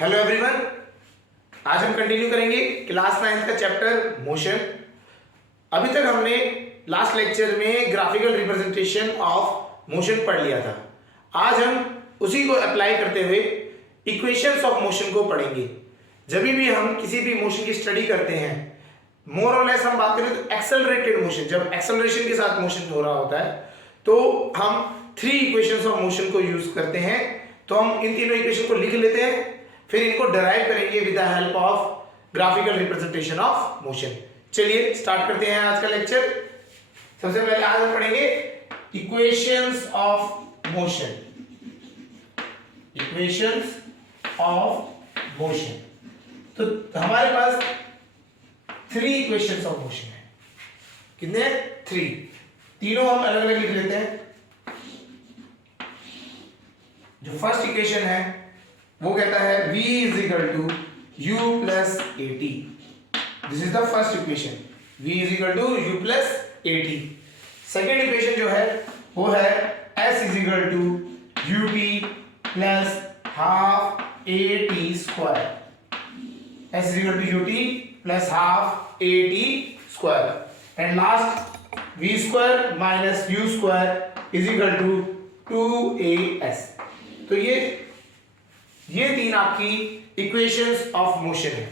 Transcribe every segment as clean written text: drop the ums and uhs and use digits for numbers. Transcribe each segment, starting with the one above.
Hello everyone, आज हम continue करेंगे क्लास 9 का चैप्टर मोशन। अभी तक हमने लास्ट लेक्चर में ग्राफिकल रिप्रेजेंटेशन ऑफ मोशन पढ़ लिया था। आज हम उसी को अप्लाई करते हुए इक्वेशंस ऑफ मोशन को पढ़ेंगे। जब भी हम किसी भी मोशन की स्टडी करते हैं, मोर और लेस हम बात करें तो एक्सेलरेटेड मोशन, जब एक्सेलरेशन के साथ मोशन हो रहा होता है तो हम 3 इक्वेशंस ऑफ मोशन को यूज करते हैं। तो हम इन तीनों इक्वेशन को लिख लेते हैं, फिर इनको डराइव करेंगे with the help of graphical representation of motion. चलिए स्टार्ट करते हैं आज का लेक्चर। सबसे पहले आज हम पढ़ेंगे equations of motion. Equations of motion, तो हमारे पास 3 इक्वेशंस ऑफ मोशन है। कितने? 3। तीनों हम अलग अलग लिख लेते हैं। जो फर्स्ट इक्वेशन है वो कहता है v is equal to u plus a t. This is the first equation, v is equal to u plus a t. Second equation जो है वो है s is equal to u t plus half a t square. s is equal to u t plus half a t square. And last v square minus u square is equal to 2as। तो ये 3 आपकी equations of motion है।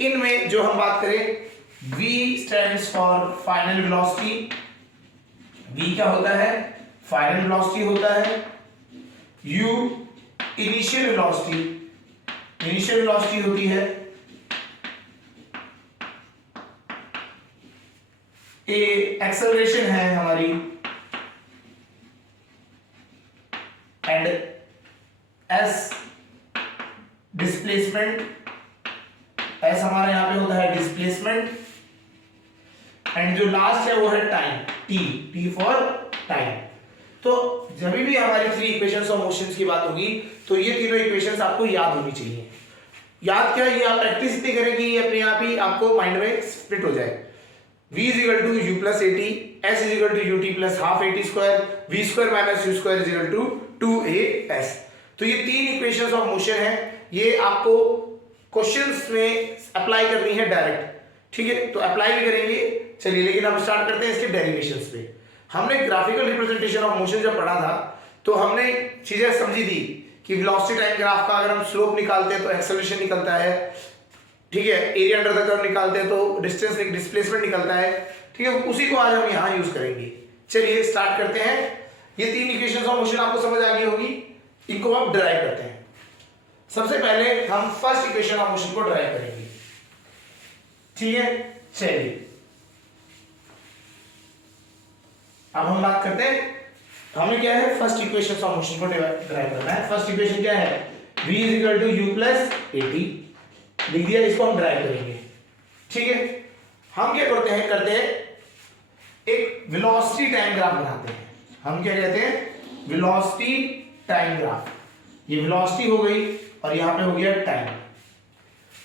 इनमें जो हम बात करें, v stands for final velocity. v क्या होता है? फाइनल वेलोसिटी होता है। u initial velocity, initial velocity होती है। a एक्सेलरेशन है हमारी, एंड s डिस्प्लेसमेंट। s हमारे यहां पे होता है डिस्प्लेसमेंट। एंड जो लास्ट है वो है टाइम, t फॉर टाइम। तो जब भी हमारी 3 इक्वेशंस ऑफ मोशंस की बात होगी तो ये तीनों इक्वेशंस आपको याद होनी चाहिए। याद क्या, ये आप प्रैक्टिस इतनी करें कि ये अपने आप ही आपको माइंड में स्प्लिट हो जाए। v is equal to u plus a t, s is equal to ut plus half a t square, v square minus u square is equal to 2as। तो ये 3 इक्वेशंस ऑफ मोशन है, ये आपको questions में apply करनी है direct. ठीक है, तो अप्लाई भी करेंगे। चलिए, लेकिन अब स्टार्ट करते हैं इसके डेरिवेशंस पे। हमने ग्राफिकल रिप्रेजेंटेशन ऑफ मोशन जब पढ़ा था तो हमने चीजें समझी थी कि वेलोसिटी टाइम ग्राफ का अगर हम स्लोप निकालते हैं तो एक्सेलरेशन निकलता है। ठीक है, एरिया अंडर द कर्व निकालते हैं तो डिस्टेंस डिस्प्लेसमेंट निकलता है। ठीक है, उसी को आज हम यहाँ यूज करेंगे। चलिए स्टार्ट करते हैं। ये 3 इक्वेशंस ऑफ मोशन आपको समझ आ गई होगी, इनको आप ड्राइव करते हैं। सबसे पहले हम फर्स्ट इक्वेशन ऑफ मोशन को ड्राइव करेंगे। ठीक है, चलिए अब हम बात करते हैं, हमें क्या है, फर्स्ट इक्वेशन ऑफ मोशन को ड्राइव करना है। फर्स्ट इक्वेशन क्या है? v is equal to u plus a t. लिख दिया, इसको हम ड्राइव करेंगे। ठीक है, हम क्या करते हैं एक वेलोसिटी टाइम ग्राफ बनाते हैं। हम क्या कहते हैं? Velocity time graph. ये वेलोसिटी हो गई और यहां पे हो गया टाइम।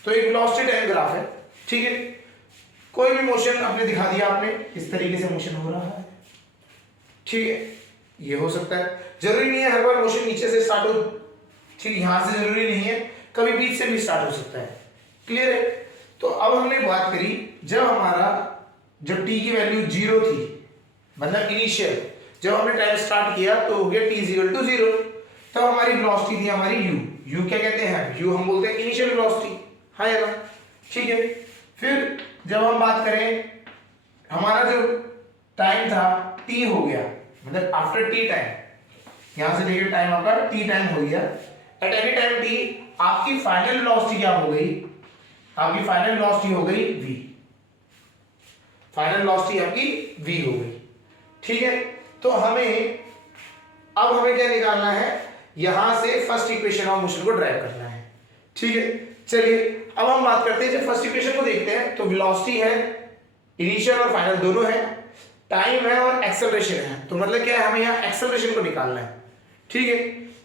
तो एक वेलोसिटी टाइम ग्राफ है। ठीक है, कोई भी मोशन आपने दिखा दिया, आपने इस तरीके से मोशन हो रहा है। ठीक है, ये हो सकता है, जरूरी नहीं है हर बार मोशन नीचे से स्टार्ट हो। ठीक, यहां से जरूरी नहीं है, कभी बीच से भी स्टार्ट हो सकता है। क्लियर है? तो अब हमने बात करी जब हमारा जो t की वैल्यू 0 थी, मतलब इनिशियल जब हमने टाइम स्टार्ट किया तो हो गया t इज इक्वल टू 0। तब हमारी वेलोसिटी थी हमारी u क्या कहते हैं? u हम बोलते हैं इनिशियल वेलोसिटी। हाँ या ना? ठीक है, फिर जब हम बात करें हमारा जो टाइम था t हो गया, मतलब आफ्टर t टाइम, यहां से लेकर टाइम आपका t टाइम हो गया। एट एनी टाइम t आपकी फाइनल वेलोसिटी क्या हो गई? आपकी फाइनल वेलोसिटी हो गई v। फाइनल वेलोसिटी आपकी v हो गई। ठीक है, तो अब हमें क्या निकालना है? यहां से फर्स्ट इक्वेशन ऑफ मोशन को ड्राइव करना है। ठीक है, चलिए अब हम बात करते हैं, जब फर्स्ट इक्वेशन को देखते हैं तो वेलोसिटी है, इनिशियल और फाइनल दोनों है, टाइम है और एक्सेलरेशन है। तो मतलब क्या है, हमें यहाँ एक्सेलरेशन को निकालना है। ठीक है,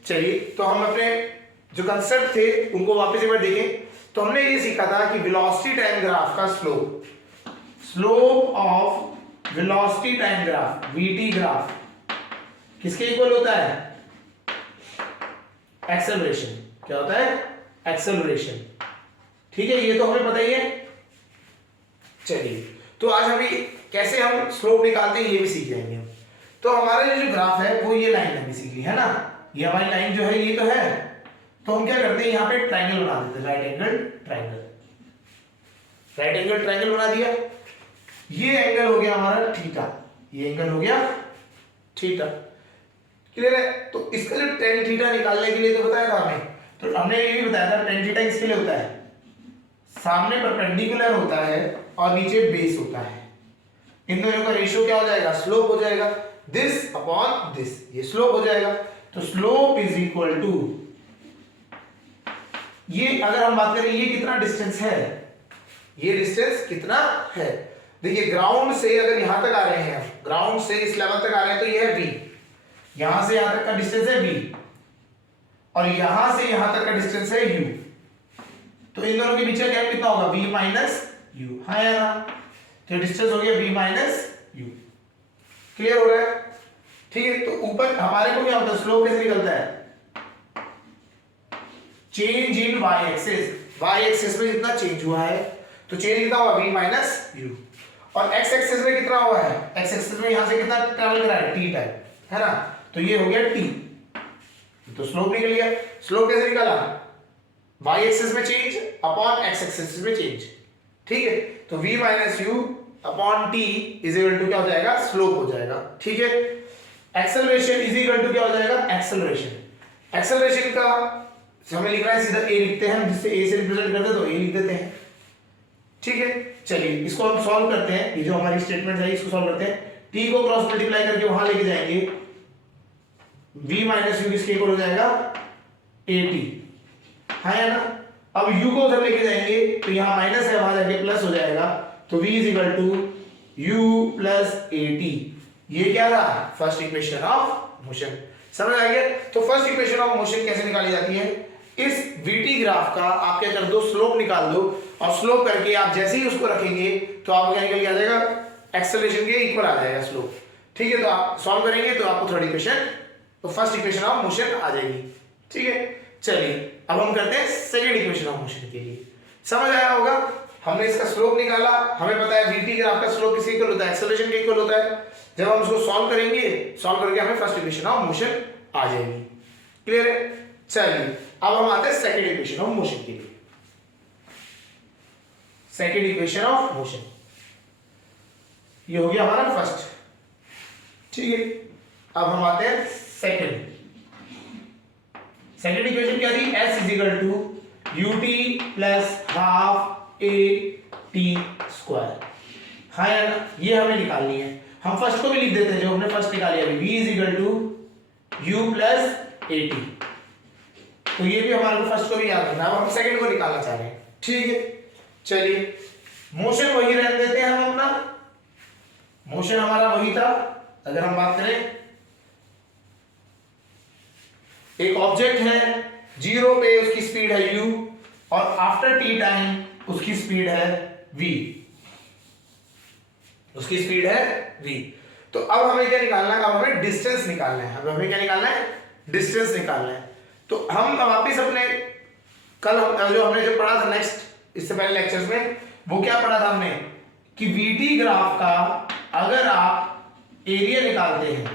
चलिए तो हम अपने जो कंसेप्ट थे उनको वापस एक बार देखें। तो हमने ये सीखा था कि वेलोसिटी टाइम ग्राफ का slope of velocity time graph, VT graph, किसके इक्वल होता है? एक्सेलरेशन। क्या होता है? एक्सेलरेशन। ठीक है, ये तो हमें पता ही है। चलिए, तो आज हम कैसे हम स्लोप निकालते हैं ये भी सीख जाएंगे। तो हमारा जो ग्राफ है वो ये लाइन है बेसिकली, है ना, ये हमारी लाइन जो है ये तो है। तो हम क्या करते हैं, यहाँ पे ट्राइंगल बना देते हैं, right angle triangle. Right angle triangle बना दिया, ये एंगल हो गया हमारा थीटा, ये एंगल हो गया थीटा। क्लियर है? तो इसका जो टेन थीटा निकालने के लिए तो बताया था हमें, तो हमने ये भी बताया था टेन थीटा किसके लिए होता है, सामने परपेंडिकुलर होता है और नीचे बेस होता है। इन दोनों का रेशियो क्या हो जाएगा, स्लोप हो जाएगा, दिस अपॉन दिस, ये स्लोप हो जाएगा। तो स्लोप इज इक्वल टू, ये अगर हम बात करें ये कितना डिस्टेंस है, ये डिस्टेंस कितना है, देखिए ग्राउंड से अगर यहां तक आ रहे हैं, ग्राउंड से इस लेवल तक आ रहे हैं तो ये है v, यहां से यहां तक का डिस्टेंस है v, और यहां से यहां तक का डिस्टेंस है u। तो इन दोनों के बीच का गैप कितना होगा, v माइनस u, हाँ या ना, तो डिस्टेंस हो गया v माइनस u। क्लियर हो रहा है? ठीक है, तो ऊपर हमारे को क्या होता है, स्लोप कैसे निकलता है, change in y axis, y axis में जितना चेंज हुआ है तो चेंज कितना हुआ, v माइनस u, और x एक्सिस में कितना हुआ है, x एक्सिस में यहां से कितना ट्रैवल करा है, t टाइम, है ना, तो ये हो गया t, तो स्लोप निकल गया। स्लोप कैसे निकाला, y एक्सिस में चेंज अपॉन x एक्सिस में चेंज। ठीक है, तो v minus u upon t is equal to क्या हो जाएगा, स्लोप हो जाएगा। ठीक है, एक्सेलरेशन इज इक्वल टू क्या हो जाएगा, एक्सेलरेशन। एक्सेलरेशन का हमें लिखना है सीधा a लिखते हैं, जिससे a से रिप्रेजेंट करते हैं तो a लिख देते हैं। ठीक है, चलिए इसको हम सॉल्व करते हैं, ये जो हमारी स्टेटमेंट है इसको सॉल्व करते हैं। t को क्रॉस मल्टीप्लाई करके वहां लेके जाएंगे, v माइनस u किसके इक्वल हो जाएगा, at, हाँ या ना। अब u को उधर लेके जाएंगे तो यहाँ माइनस है, वहां जाके प्लस हो जाएगा, तो v is equal to u plus at। ये क्या रहा, फर्स्ट इक्वेशन ऑफ मोशन। समझ आ गया? तो फर्स्ट इक्वेशन ऑफ मोशन कैसे निकाली जाती है, इस vt ग्राफ का आप क्या कर दो, स्लोप निकाल दो, और स्लोप करके आप जैसे ही उसको रखेंगे तो आपको क्या निकल के आ जाएगा, एक्सेलरेशन के इक्वल आ जाएगा स्लोप। ठीक है, तो आप सॉल्व करेंगे तो आपको थर्ड इक्वेशन, तो फर्स्ट इक्वेशन ऑफ मोशन आ जाएगी। ठीक है, चलिए अब हम करते हैं सेकंड इक्वेशन ऑफ मोशन के लिए। समझ आया होगा, हमने इसका स्लोप निकाला, हमें पता है vt ग्राफ का स्लोप किसके इक्वल होता है, एक्सेलरेशन के इक्वल होता है। जब हम उसको सॉल्व करेंगे, सॉल्व करके हमें फर्स्ट इक्वेशन ऑफ मोशन आ जाएगी। क्लियर है? चलिए अब हम आते हैं सेकंड इक्वेशन ऑफ मोशन के लिए। सेकंड इक्वेशन ऑफ मोशन, ये हो गया हमारा फर्स्ट। ठीक है, अब हम आते हैं सेकंड। सेकंड इक्वेशन क्या थी, s is equal to ut plus half a t square. हाँ या ना, ये हमें निकालनी है। हम फर्स्ट को भी लिख देते हैं, जो हमने फर्स्ट निकाली अभी, v is equal to u plus a t। तो ये भी हमारे को फर्स्ट को भी याद रखना है, अब हम सेकंड को निकालना चाह रहे हैं। ठीक है, चलिए मोशन वही रहने देते हैं हम अपना, मोशन हमारा वही था। अगर हम बात करें, एक ऑब्जेक्ट है, जीरो पे उसकी स्पीड है u, और आफ्टर t टाइम उसकी स्पीड है v, उसकी स्पीड है v। तो अब हमें क्या निकालना है, अब हमें डिस्टेंस निकालना है। अब हमें क्या निकालना है, डिस्टेंस निकालना है। तो हम वापिस अपने कल जो हमने जो पढ़ा था नेक्स्ट, इससे पहले लेक्चर्स में, वो क्या पढ़ा था हमने कि vt ग्राफ का अगर आप एरिया निकालते हैं,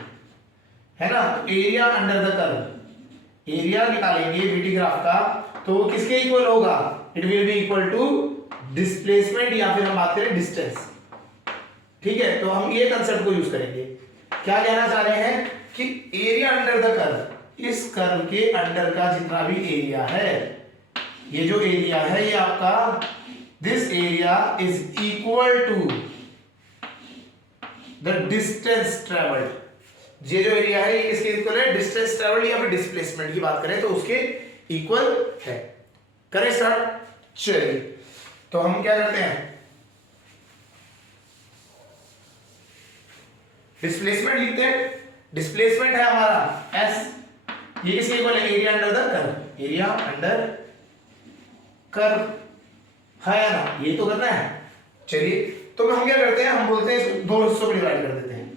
है ना, तो area under the curve, area निकालेंगे vt ग्राफ का, तो वो किसके इक्वल होगा, it will be equal to displacement, या फिर हम बात करें डिस्टेंस। ठीक है, तो हम ये कंसेप्ट को यूज करेंगे। क्या कहना चाह रहे हैं कि एरिया अंडर द कर्व, इस कर्व के अंडर का जितना भी एरिया है, ये जो एरिया है ये आपका, this area is equal to the distance travelled. ये जो एरिया है ये किसके इक्वल है, डिस्टेंस ट्रेवल्ड, या फिर डिस्प्लेसमेंट की बात करें तो उसके इक्वल है। करें स्टार्ट, चलिए तो हम क्या करते हैं, डिस्प्लेसमेंट लिखते हैं। डिस्प्लेसमेंट है हमारा s, ये किसके इक्वल है, area under the curve, area under curve, है ना, ये तो करना है। चलिए तो हम क्या करते हैं, हम बोलते हैं दो हिस्सों में डिवाइड कर देते हैं।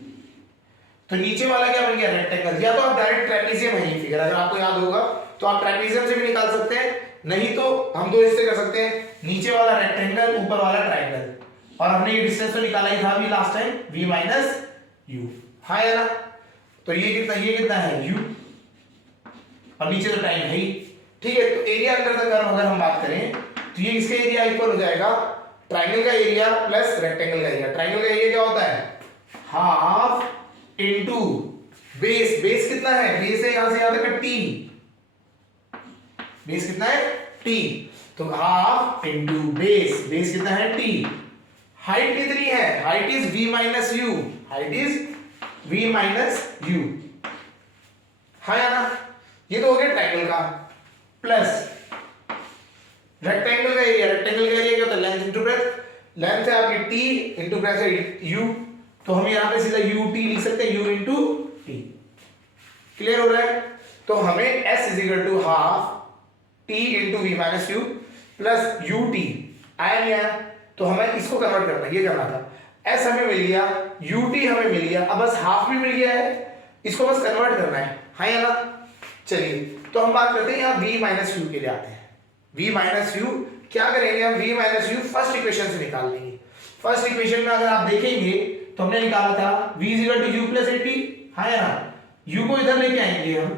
तो नीचे वाला क्या बन गया रेक्टेंगल, या तो आप डायरेक्ट ट्रेपेजियम है ये फिगर, अगर आपको याद होगा तो आप ट्रेपेजियम से भी निकाल सकते हैं, नहीं तो हम दो हिस्से कर सकते हैं, नीचे वाला रेक्टेंगल ऊपर वाला ट्रायंगल, और हमने ये डिस्टेंस तो निकाला ही था अभी last time v minus u, हाँ या ना। तो ये कितना है u, और नीचे तो टाइम है ही, ठीक है। तो एरिया अंडर द कर्व अगर हम बात करें तो ये इसका एरिया इक्वल हो जाएगा ट्रायंगल का एरिया प्लस रेक्टेंगल का एरिया। ट्रायंगल का एरिया क्या होता है हाफ इनटू बेस, बेस कितना है, बेस है यहां से याद रखना t, बेस कितना है t, तो हाफ इनटू बेस, बेस कितना है t, हाइट कितनी है, height is v minus u, height is v minus u, हाँ या ना। ये तो हो गया ट्रायंगल का, प्लस रेक्टेंगल का एरिया, रेक्टेंगल का एरिया क्या होता है लेंथ इनटू ब्रेड्थ, लेंथ है आपकी t इनटू ब्रेड्थ है u, तो हम यहां पे सीधा ut लिख सकते हैं, u इनटू t, क्लियर हो रहा है। तो हमें s is equal to half t into v minus u plus ut आया नहीं आया, तो हमें इसको कन्वर्ट करना है, ये करना था, s हमें मिल गया, ut हमें मिल गया, अब बस हाफ भी मिल गया है, इसको बस कन्वर्ट करना है, हाँ या ना। चलिए तो हम बात करते हैं यहाँ v माइनस u के लिए आते हैं। v माइनस u क्या करेंगे हम, v minus u first equation से निकाल लेंगे। फर्स्ट इक्वेशन में अगर आप देखेंगे तो हमने निकाला था v is equal to u plus 80, हाँ या ना। u को इधर लेके आएंगे हम,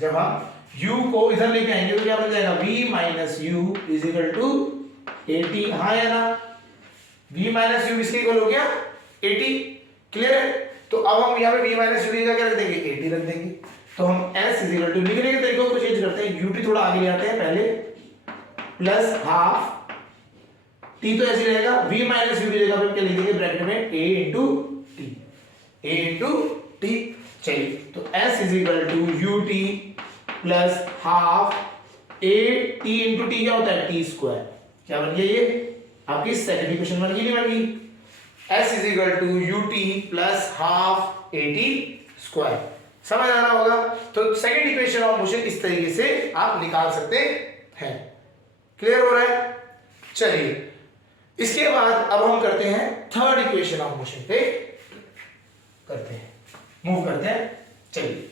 जब हम u को इधर लेके आएंगे तो क्या बन जाएगा v minus u is equal to 80, हाँ या ना। v माइनस u किसके इक्वल हो गया 80, क्लियर है। तो अब हम यहाँ पे v माइनस u की जगह क्या रख देंगे 80 रख देंगे, तो हम s इज इक्वल टू लिखने के तरीकों को चेंज करते हैं, ut थोड़ा आगे ले आते हैं पहले, प्लस हाफ t तो ऐसे रहेगा, v माइनस u की जगह पे क्या लिख देंगे ब्रैकेट में a into t, a into t। चलिए तो s is equal to ut plus half a t into t क्या होता है t स्क्वायर, क्या बन गया ये आपकी सेकंड इक्वेशन बन गई, नहीं बन गई। s is equal to ut plus half a t square, समझ आ रहा होगा। तो सेकंड इक्वेशन ऑफ मोशन इस तरीके से आप निकाल सकते हैं, क्लियर हो रहा है। चलिए इसके बाद अब हम करते हैं थर्ड इक्वेशन ऑफ मोशन पे करते हैं, मूव करते हैं। चलिए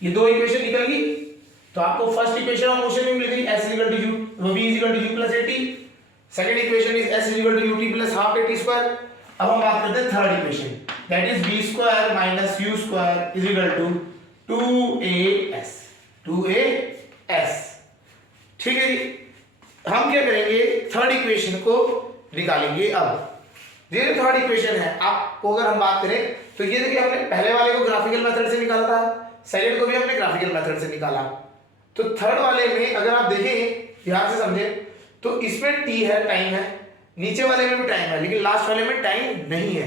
ये दो इक्वेशन निकल गई, तो आपको फर्स्ट इक्वेशन ऑफ मोशन में मिल गई s is equal to u, v is equal to u plus 80, second equation is s is equal to ut plus half 80 square. अब हम बात करते हैं third equation, that is v square minus u square is equal to 2as, 2as, ठीक है जी। हम क्या करेंगे थर्ड इक्वेशन को निकालेंगे। अब ये थर्ड इक्वेशन है, आपको अगर हम बात करें तो ये देखिए हमने पहले वाले को ग्राफिकल मेथड से निकाला था, सेकंड को भी हमने ग्राफिकल मेथड से निकाला, तो थर्ड वाले में अगर आप देखें ध्यान से समझे तो इसमें t है, टाइम है, नीचे वाले में भी टाइम है, लेकिन लास्ट वाले में टाइम नहीं है।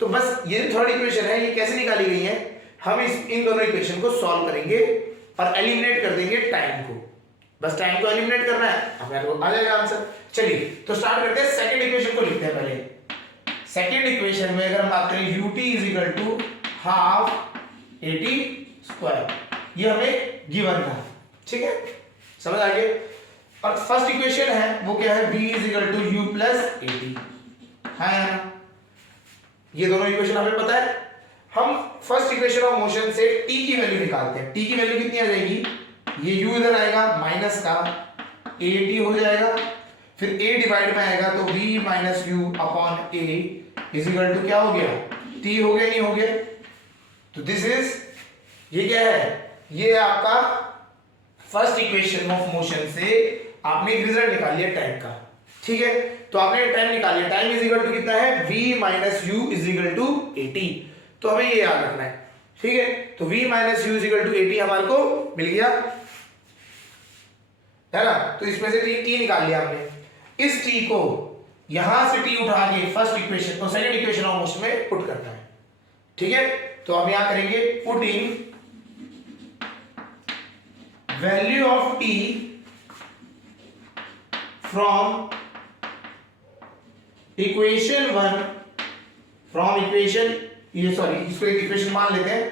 तो बस ये थर्ड इक्वेशन है, ये कैसे निकाली गई है, हम इन दोनों इक्वेशन को सॉल्व करेंगे और एलिमिनेट कर देंगे टाइम को, बस टाइम को एलिमिनेट करना है, हमें आ जाएगा आंसर। चलिए तो स्टार्ट करते हैं, सेकंड इक्वेशन को लिखते हैं पहले। सेकंड इक्वेशन में अगर हम बात करें ut is equal to half 80 square, ये हमें गिवन था, ठीक है, समझ आ गया। और फर्स्ट इक्वेशन है वो क्या है, v is equal to u plus 80, हाँ यार ये दोनों इक्वेशन हमें पता है। हम फर्स्ट इक्वेशन ऑफ मोशन से t की वैल्यू निकालते हैं, t की वैल्यू कितनी आ जाएगी, ये u इधर आएगा माइनस का at हो जाएगा, फिर a डिवाइड में आएगा तो v minus u upon a is equal to क्या हो गया t हो गया, नहीं हो गया। तो दिस इज, ये क्या है, ये आपका फर्स्ट इक्वेशन ऑफ मोशन से आपने एक रिजल्ट निकाल लिया टाइम का, ठीक है। तो आपने टाइम निकाल लिया, टाइम इज इक्वल टू कितना है, v minus u is equal to 80, तो हमें ये याद रखना है, ठीक है। तो v minus u is equal to 80 हमारे को मिल गया है ना। तो इसमें से t निकाल लिया हमने, इस t को यहां से t उठा के फर्स्ट इक्वेशन तो सेकंड इक्वेशन ऑफ मोशन में पुट करना है, ठीक है। तो हम यहां करेंगे putting value of t from equation 1, from equation, ये सॉरी इसको एक इक्वेशन मान लेते हैं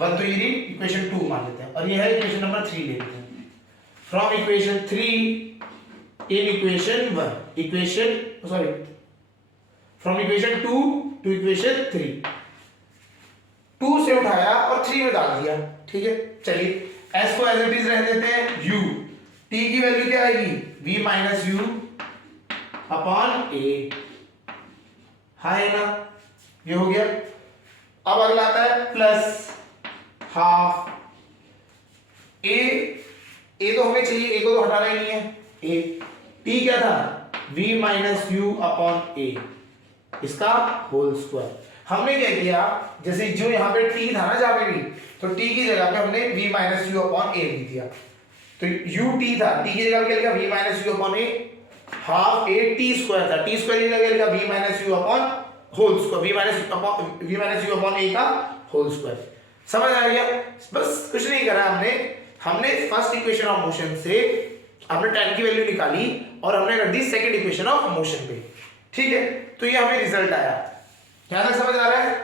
1, तो ये इक्वेशन 2 मान लेते हैं, और ये है इक्वेशन नंबर 3 ले लेते हैं, from equation 3 in equation 1, equation sorry from equation 2 to equation 3, 2 से उठाया और 3 में डाल दिया, ठीक है। चलिए s को एज इट इज रहने देते हैं u, t की वैल्यू क्या आएगी v minus u upon a, हाँ है ना, ये हो गया। अब अगला आता है प्लस हाफ a तो हमें चाहिए, a को तो हटाना ही नहीं है, a, t क्या था v minus u upon a, इसका होल स्क्वायर। हमने क्या किया, जैसे जो यहाँ पे t था ना जहाँ पे भी, तो t की जगह पे हमने v minus u upon a लिख दिया। तो ut था, t की जगह पे क्या लिखा v minus u upon a, half a t square था, t स्क्वायर की जगह लिखा v minus u upon whole square, v minus u upon a का होल स्क्वायर। समझ आ गया? बस कुछ नहीं करा हमने फर्स्ट इक्वेशन ऑफ मोशन से हमने टाइम की वैल्यू निकाली और हमने रख the second equation of motion पे, ठीक है। तो ये हमें रिजल्ट आया, क्या तक समझ आ रहा है?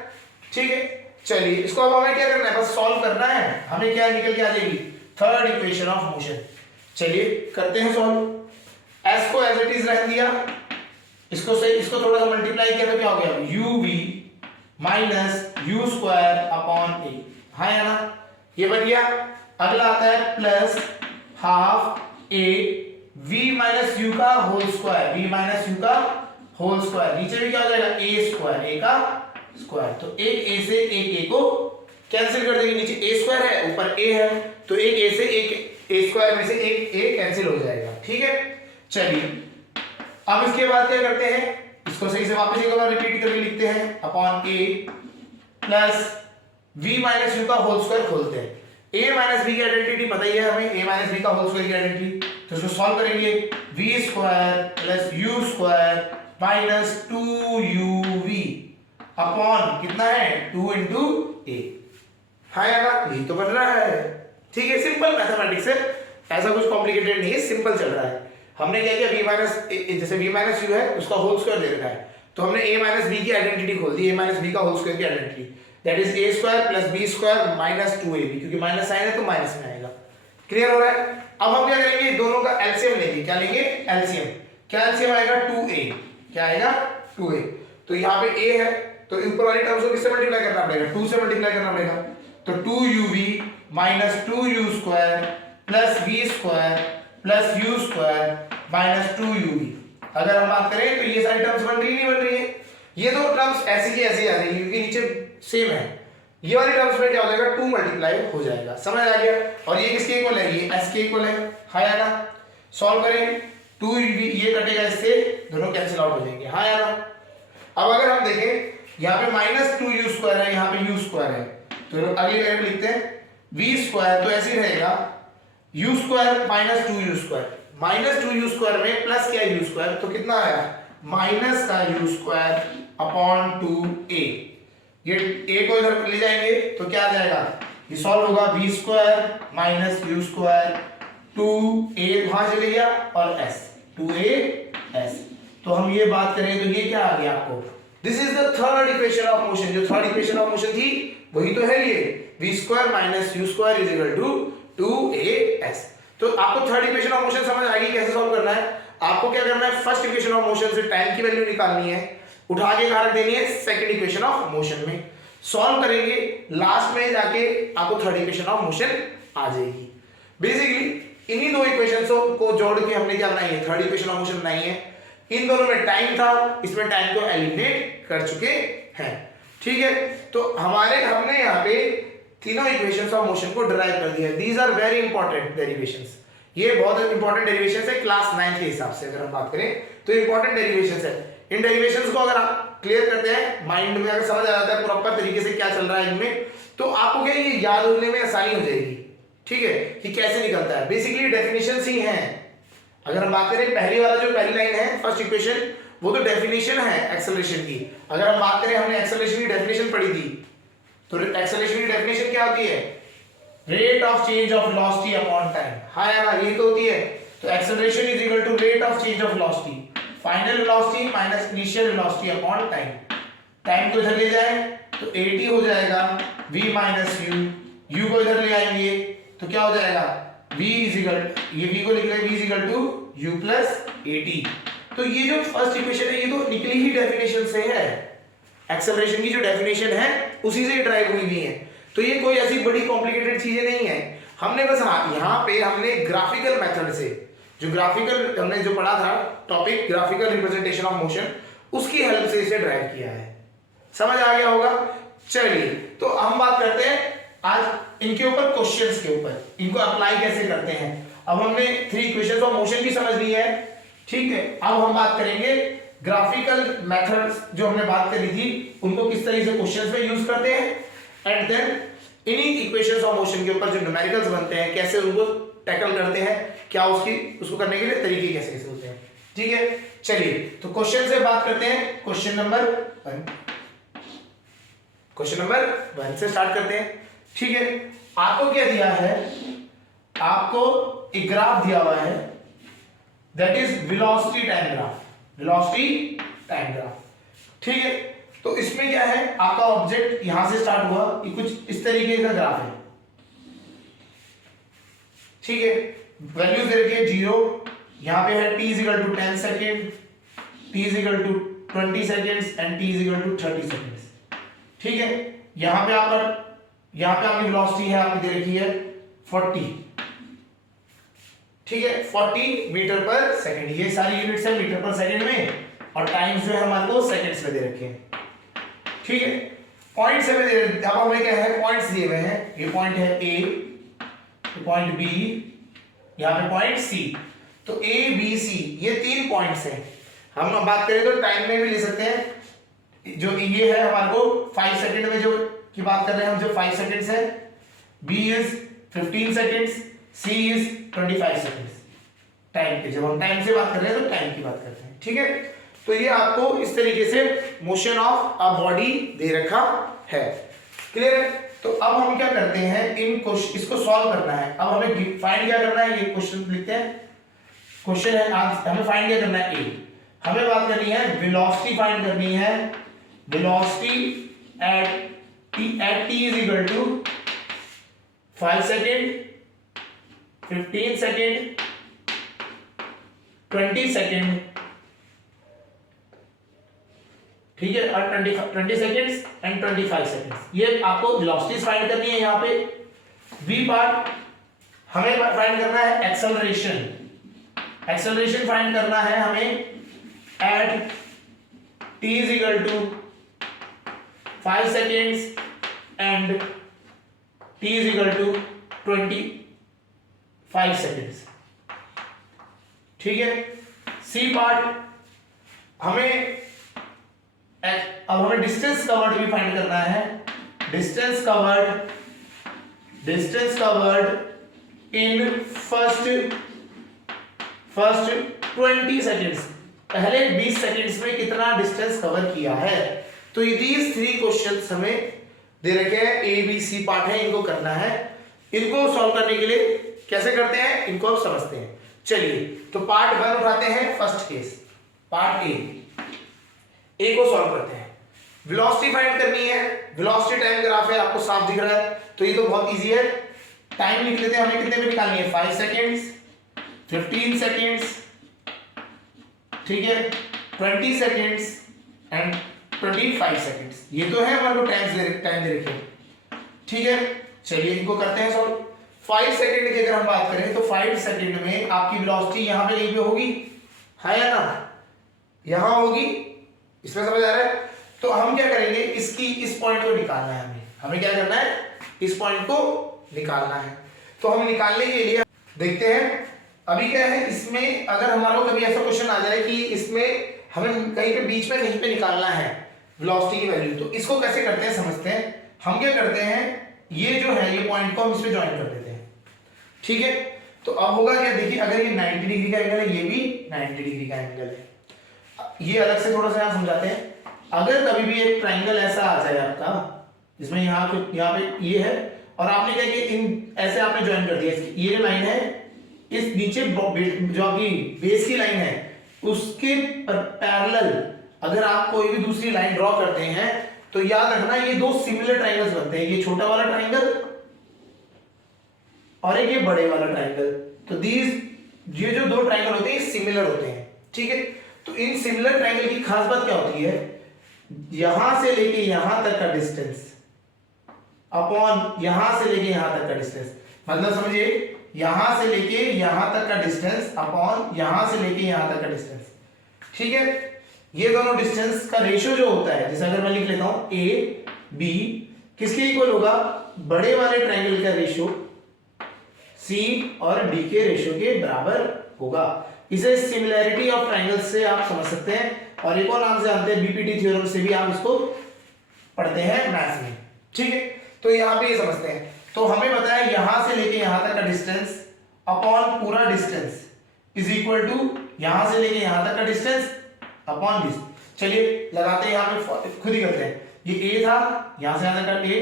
ठीक है, चलिए इसको अब हमें क्या करना है, बस सॉल्व करना है। हमें क्या निकल के आ जाएगी, थर्ड इक्वेशन ऑफ मोशन। चलिए करते हैं सॉल्व। s को एज इट इज रख दिया, इसको थोड़ा सा मल्टीप्लाई किया तो क्या हो गया, uv minus you square upon a, हाँ या ना, ये बन गया। अगला आता है plus half a v minus U का whole square, v minus U का होल स्क्वायर, नीचे भी क्या हो जाएगा a स्क्वायर, a का स्क्वायर। तो एक a से एक a को कैंसिल कर देंगे, नीचे a स्क्वायर है ऊपर a है, तो एक a से एक a स्क्वायर में से एक a कैंसिल हो जाएगा, ठीक है। चलिए अब इसके बाद क्या करते हैं, इसको सही से वापस एक बार रिपीट करके लिखते हैं, upon a plus v minus U का होल स्क्वायर खोलते हैं। a माइनस b की आइडेंटिटी बताइए हमें, a माइनस b का होल स्क्वायर की आइडेंटिटी, तो इसको सॉल्व करेंगे, v square plus u square minus 2uv upon कितना है 2 इंटू a, हाँ यार यही तो बन रहा है, ठीक है। सिंपल मैथमेटिक्स है, ऐसा कुछ कॉम्प्लिकेटेड नहीं है, सिंपल चल रहा है। हमने क्या किया, v माइनस, जैसे v माइनस यू है उसका होल स्क्वायर दे रखा है, तो हमने a माइनस b की आइडेंटिटी खोल दी, a माइनस b का होल स्क्वायर की identity, that is a square plus b square minus 2ab, क्योंकि माइनस साइन है तो माइनस में आएगा। क्लियर हो रहा है? अब हम क्या करेंगे, दोनों का एलसीएम लेंगे, क्या लेंगे एलसीएम, क्या एलसीएम आएगा 2a, क्या आएगा 2a, तो यहाँ पे a है तो ऊपर वाली टर्म्स को किससे मल्टीप्लाई करना पड़ेगा, 2 से मल्टीप्लाई करना पड़ेगा, तो 2uv minus 2u square plus v square plus u square minus 2uv। अगर हम बात करें तो ये सारी टर्म्स बन रही नहीं बन रही है, ये दो टर्म्स ऐसी की ऐसी आ रही है क्योंकि नीचे सेम है, ये वाली टर्म्स में क्या हो जाएगा 2 मल्टीप्लाई हो जाएगा, समझ आ गया। और ये किसके इक्वल है, ये s के इक्वल है, हाँ या ना। सॉल्व करें, 2uv ये कटेगा इससे, दोनों कैंसिल आउट हो जाएंगे, हाँ या ना। अब अगर हम देखें यहाँ पे माइनस 2u स्क्वायर है, यहाँ पे u स्क्वायर है, तो अगली लाइन में लिखते हैं v स्क्वायर, तो ऐसे ही रहेगा u square minus 2u square, minus 2u square में प्लस क्या u स्क्वायर, तो कितना आया माइनस का u स्क्वायर अपॉन 2a, ये a को इधर ले जाएंगे तो क्या आ जाएगा, ये सॉल्व होगा v square minus u square 2a वहां चले गया और s 2as। तो हम ये बात करें तो ये क्या आ गया आपको, this is the third equation of motion. जो थर्ड इक्वेशन ऑफ मोशन थी वही तो है ये, v square minus u square is equal to 2as। तो आपको थर्ड इक्वेशन ऑफ मोशन समझ आ गई कैसे सॉल्व करना है। आपको क्या करना है, फर्स्ट इक्वेशन ऑफ मोशन से टाइम की वैल्यू निकालनी है, उठा के कहाँ रख देनी है सेकंड इक्वेशन ऑफ मोशन में, सॉल्व करेंगे, लास्ट में जाके आपको थर्ड इक्वेशन ऑफ मोशन आ जाएगी। बेसिकली इन्हीं दो इक्वेशंस को जोड़ के हमने क्या बनाई है, थर्ड इक्वेशन ऑफ मोशन बनाई है। इन दोनों में टाइम था, इसमें टाइम को एलिमिनेट कर चुके हैं, ठीक है। तो हमने यहाँ पे तीनों इक्वेशंस ऑफ मोशन को डिराइव कर दिया। These are very important derivations, ये बहुत इंपॉर्टेंट डेरिवेशंस है क्लास 9 के हिसाब से अगर हम बात करें तो इंपॉर्टेंट डेरिवेशंस है। इन डेरिवेशंस को अगर आप क्लियर करते हैं, माइंड में अगर समझ आ जाता है प्रॉपर तरीके से क्या चल रहा है इनमें, तो आपको क्या ये याद होने में आसानी हो जाएगी, ठीक है, कि कैसे निकलता है। बेसिकली डेफिनेशंस ही हैं। अगर हम बात करें पहली लाइन है फर्स्ट इक्वेशन, वो तो डेफिनेशन है एक्सेलरेशन की। अगर हम बात करें, हमने एक्सेलरेशन की डेफिनेशन पढ़ी थी, तो एक्सेलरेशन की डेफिनेशन क्या होती है, rate of change of velocity upon time, हाँ यार ये तो होती है। तो acceleration is equal to rate of change of velocity, final velocity minus initial velocity upon time. Time को इधर ले जाएं तो at हो जाएगा v माइनस u, u को इधर ले आएंगे तो क्या हो जाएगा v इज इक्वल, ये v को लिख रहे हैं v is equal to u plus at। तो ये जो फर्स्ट इक्वेशन है ये तो निकली ही डेफिनेशन से है, एक्सेलरेशन की जो डेफिनेशन है उसी से ड्राइव हुई हुई है। तो ये कोई ऐसी बड़ी कॉम्प्लिकेटेड चीजें नहीं है। हमने बस हाँ यहाँ पे हमने ग्राफिकल मेथड से जो ग्राफिकल हमने जो पढ़ा था topic graphical representation of motion, उसकी हेल्प से इसे ड्राइव किया है। समझ आ गया होगा। चलिए तो हम बात करते हैं आज इनके ऊपर, क्वेश्चंस के ऊपर, इनको अप्लाई कैसे करते हैं। अब हमने 3 इक्वेशंस ऑफ मोशन की समझ ली है, ठीक है। अब हम बात करेंगे ग्राफिकल मेथड्स जो हमने बात करी थी उनको किस तरीके से क्वेश्चंस में यूज करते हैं, एंड देन इन्हीं इक्वेशंस ऑफ मोशन के ऊपर जो न्यूमेरिकल्स बनते हैं कैसे उनको टैकल करते हैं, क्या उसको करने के लिए तरीके कैसे कैसे होते हैं, ठीक है। चलिए तो क्वेश्चन से बात करते हैं। क्वेश्चन नंबर 1 से स्टार्ट करते हैं, ठीक है। आपको क्या दिया है, आपको एक ग्राफ दिया हुआ है, that is velocity time graph, velocity time graph, ठीक है। तो इसमें क्या है, आपका ऑब्जेक्ट यहां से स्टार्ट हुआ, ये कुछ इस तरीके का ग्राफ है, ठीक है। वैल्यू दे रखी है 0, यहां पे है t equal to 10 second, t equal to 20 seconds and t equal to 30 seconds, ठीक है। यहां पे आपकी वेलोसिटी है, आपकी दे रखी है 40, ठीक है, 40 मीटर पर सेकेंड। ये सारी यूनिट्स है मीटर पर सेकेंड में, और टाइम्स जो है हमारे को सेकेंड्स में दे रखे हैं, ठीक है। पॉइंट्स हमें दे, अब हमें क्या है, पॉइंट्स दिए हुए हैं। ये पॉइंट है A, ये पॉइंट B, यहाँ पे पॉइंट C। तो A, B, C ये 3 पॉइंट्स हैं। हम बात करें तो टाइम में भी ले सकते हैं, जो ये है हमारे को 5 सेकंड में जो की बात कर रहे हैं हम, जो 5 सेकंड्स है, B is 15 seconds, C is 25 seconds. Time के, जब हम टाइम से बात कर रहे हैं तो टाइम की बात करते हैं, ठीक है। तो ये आपको इस तरीके से मोशन ऑफ अ बॉडी दे रखा है, क्लियर है। तो अब हम क्या करते हैं, इसको सॉल्व करना है। अब हमें फाइंड क्या करना है, ये क्वेश्चन लिखते हैं। क्वेश्चन है हमें फाइंड क्या करना है, A, हमें बात करनी है वेलोसिटी फाइंड करनी है, velocity at t is equal to 5 second, 15 second, 20 second, ठीक है, और 20 सेकेंड्स एंड 25 सेकेंड्स। ये आपको वेलोसिटी फाइंड करनी है। यहाँ पे बी पार्ट हमें फाइंड करना है एक्सेलरेशन, एक्सेलरेशन फाइंड करना है हमें at t is equal to 5 seconds and t is equal to 25 seconds, ठीक है। सी पार्ट अब हमें डिस्टेंस कवर्ड भी फाइंड करना है, distance covered in first 20 seconds, पहले 20 सेकेंड्स में कितना डिस्टेंस कवर किया है। तो ये 3 क्वेश्चंस हमें दे रखे हैं, A, B, C पार्ट है, इनको करना है। इनको सॉल्व करने के लिए कैसे करते हैं, इनको अब समझते हैं। चलिए तो पार्ट 1 उठाते हैं, फर्स्ट केस पार्ट A को सॉल्व करते हैं। वेलोसिटी फाइंड करनी है, वेलोसिटी टाइम ग्राफ है, आपको साफ दिख रहा है, तो ये तो बहुत इजी है। टाइम लिख लेते हैं, हमें कितने में निकालनी है, 5 सेकेंड्स, 15 सेकेंड्स, ठीक है, 20 सेकेंड्स एंड 25 सेकेंड्स। ये तो है हमारे को टाइम दे रखे, ठीक है। चलिए इनको करते हैं सॉल्व। 5 सेकेंड की अगर हम बात करें तो 5 सेकेंड में आपकी वेलोसिटी यहाँ पे कहीं पे होगी, है या ना, यहाँ होगी, इसमें समझ आ रहा है। तो हम क्या करेंगे, इस पॉइंट को निकालना है, हमें क्या करना है, इस पॉइंट को निकालना है। तो हम निकालने के लिए देखते हैं अभी क्या है, इसमें अगर हमारा कभी ऐसा क्वेश्चन आ जाए कि इसमें हमें कहीं पे बीच में कहीं पे निकालना है वेलोसिटी की वैल्यू, तो इसको कैसे करते हैं समझते हैं। हम क्या करते हैं, ये जो है ये पॉइंट को हम इस पे ज्वाइन कर देते हैं, ठीक है। तो अब होगा क्या, देखिए अगर ये 90 डिग्री का एंगल है, ये भी 90 डिग्री का एंगल है। ये अलग से थोड़ा सा यहाँ समझाते हैं। अगर कभी भी एक ट्राइंगल ऐसा आ जाए आपका, जिसमें यहाँ पे ये है, और आपने क्या किया, इन ऐसे आपने ज्वाइन कर दिया, ये जो लाइन है, इस नीचे जो आपकी बेस की लाइन है उसके पैरेलल अगर आप कोई भी दूसरी लाइन ड्रॉ करते हैं तो याद रखना ये 2 सिमिलर ट्राइंगल्स बनते हैं, ये छोटा वाला ट्राइंगल और एक ये बड़े वाला ट्राइंगल। तो ये जो 2 ट्राइंगल होते हैं सिमिलर होते हैं, ठीक है। तो इन सिमिलर ट्राइंगल की खास बात क्या होती है, यहां से लेके यहां तक का डिस्टेंस, अपॉन यहां से लेके यहां तक का डिस्टेंस, मतलब समझिए यहां से लेके यहां तक का डिस्टेंस अपॉन यहां से लेके यहां तक का डिस्टेंस। ठीक है, ये दोनों डिस्टेंस का रेशियो जो होता है, जैसे अगर मैं लिख लेता हूं ए बी किसके इक्वल होगा, बड़े वाले ट्रायंगल का रेशियो सी और डी के रेशियो के बराबर होगा। इसे सिमिलैरिटी ऑफ ट्रायंगल्स से आप समझ सकते हैं, और एक और नाम से जानते हैं बीपीटी थ्योरम से भी आप इसको पढ़ते हैं मैथ्स में। ठीक है, तो यहां पे ये समझते हैं, तो हमें पता है यहां से लेके यहां तक का डिस्टेंस अपॉन पूरा डिस्टेंस इज इक्वल टू यहां से लेके यहां तक का डिस्टेंस अपॉन दिस। चलिए लगाते हैं, यहां पे खुद ही करते हैं। ये ए था, यहां से यहां तक का ए,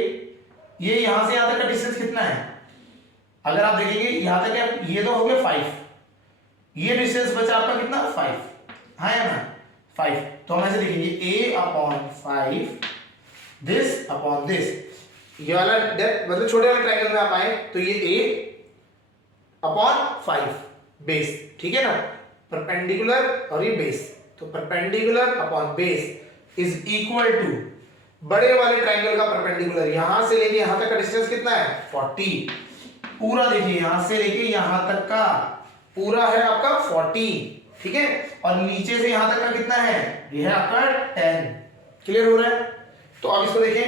ये यहां से यहां तक का डिस्टेंस कितना है, अगर आप देखेंगे यहां तक है, ये तो हो गया 5, ये डिस्टेंस बचा आपका कितना 5, हाँ या ना 5। तो हम ऐसे लिखेंगे a upon 5 this upon this, ये वाला मतलब छोटे वाले ट्रायंगल में आप आए तो ये a अपॉन 5 बेस, ठीक है ना, परपेंडिकुलर और ये बेस, तो perpendicular upon base is equal to बड़े वाले ट्रायंगल का परपेंडिकुलर यहां से लेके यहां तक का डिस्टेंस कितना है 40, पूरा देखिए यहां से लेके यहां तक का पूरा है आपका 40, ठीक है, और नीचे से यहां तक का कितना है, ये है आपका 10। क्लियर हो रहा है? तो अब इसको देखें,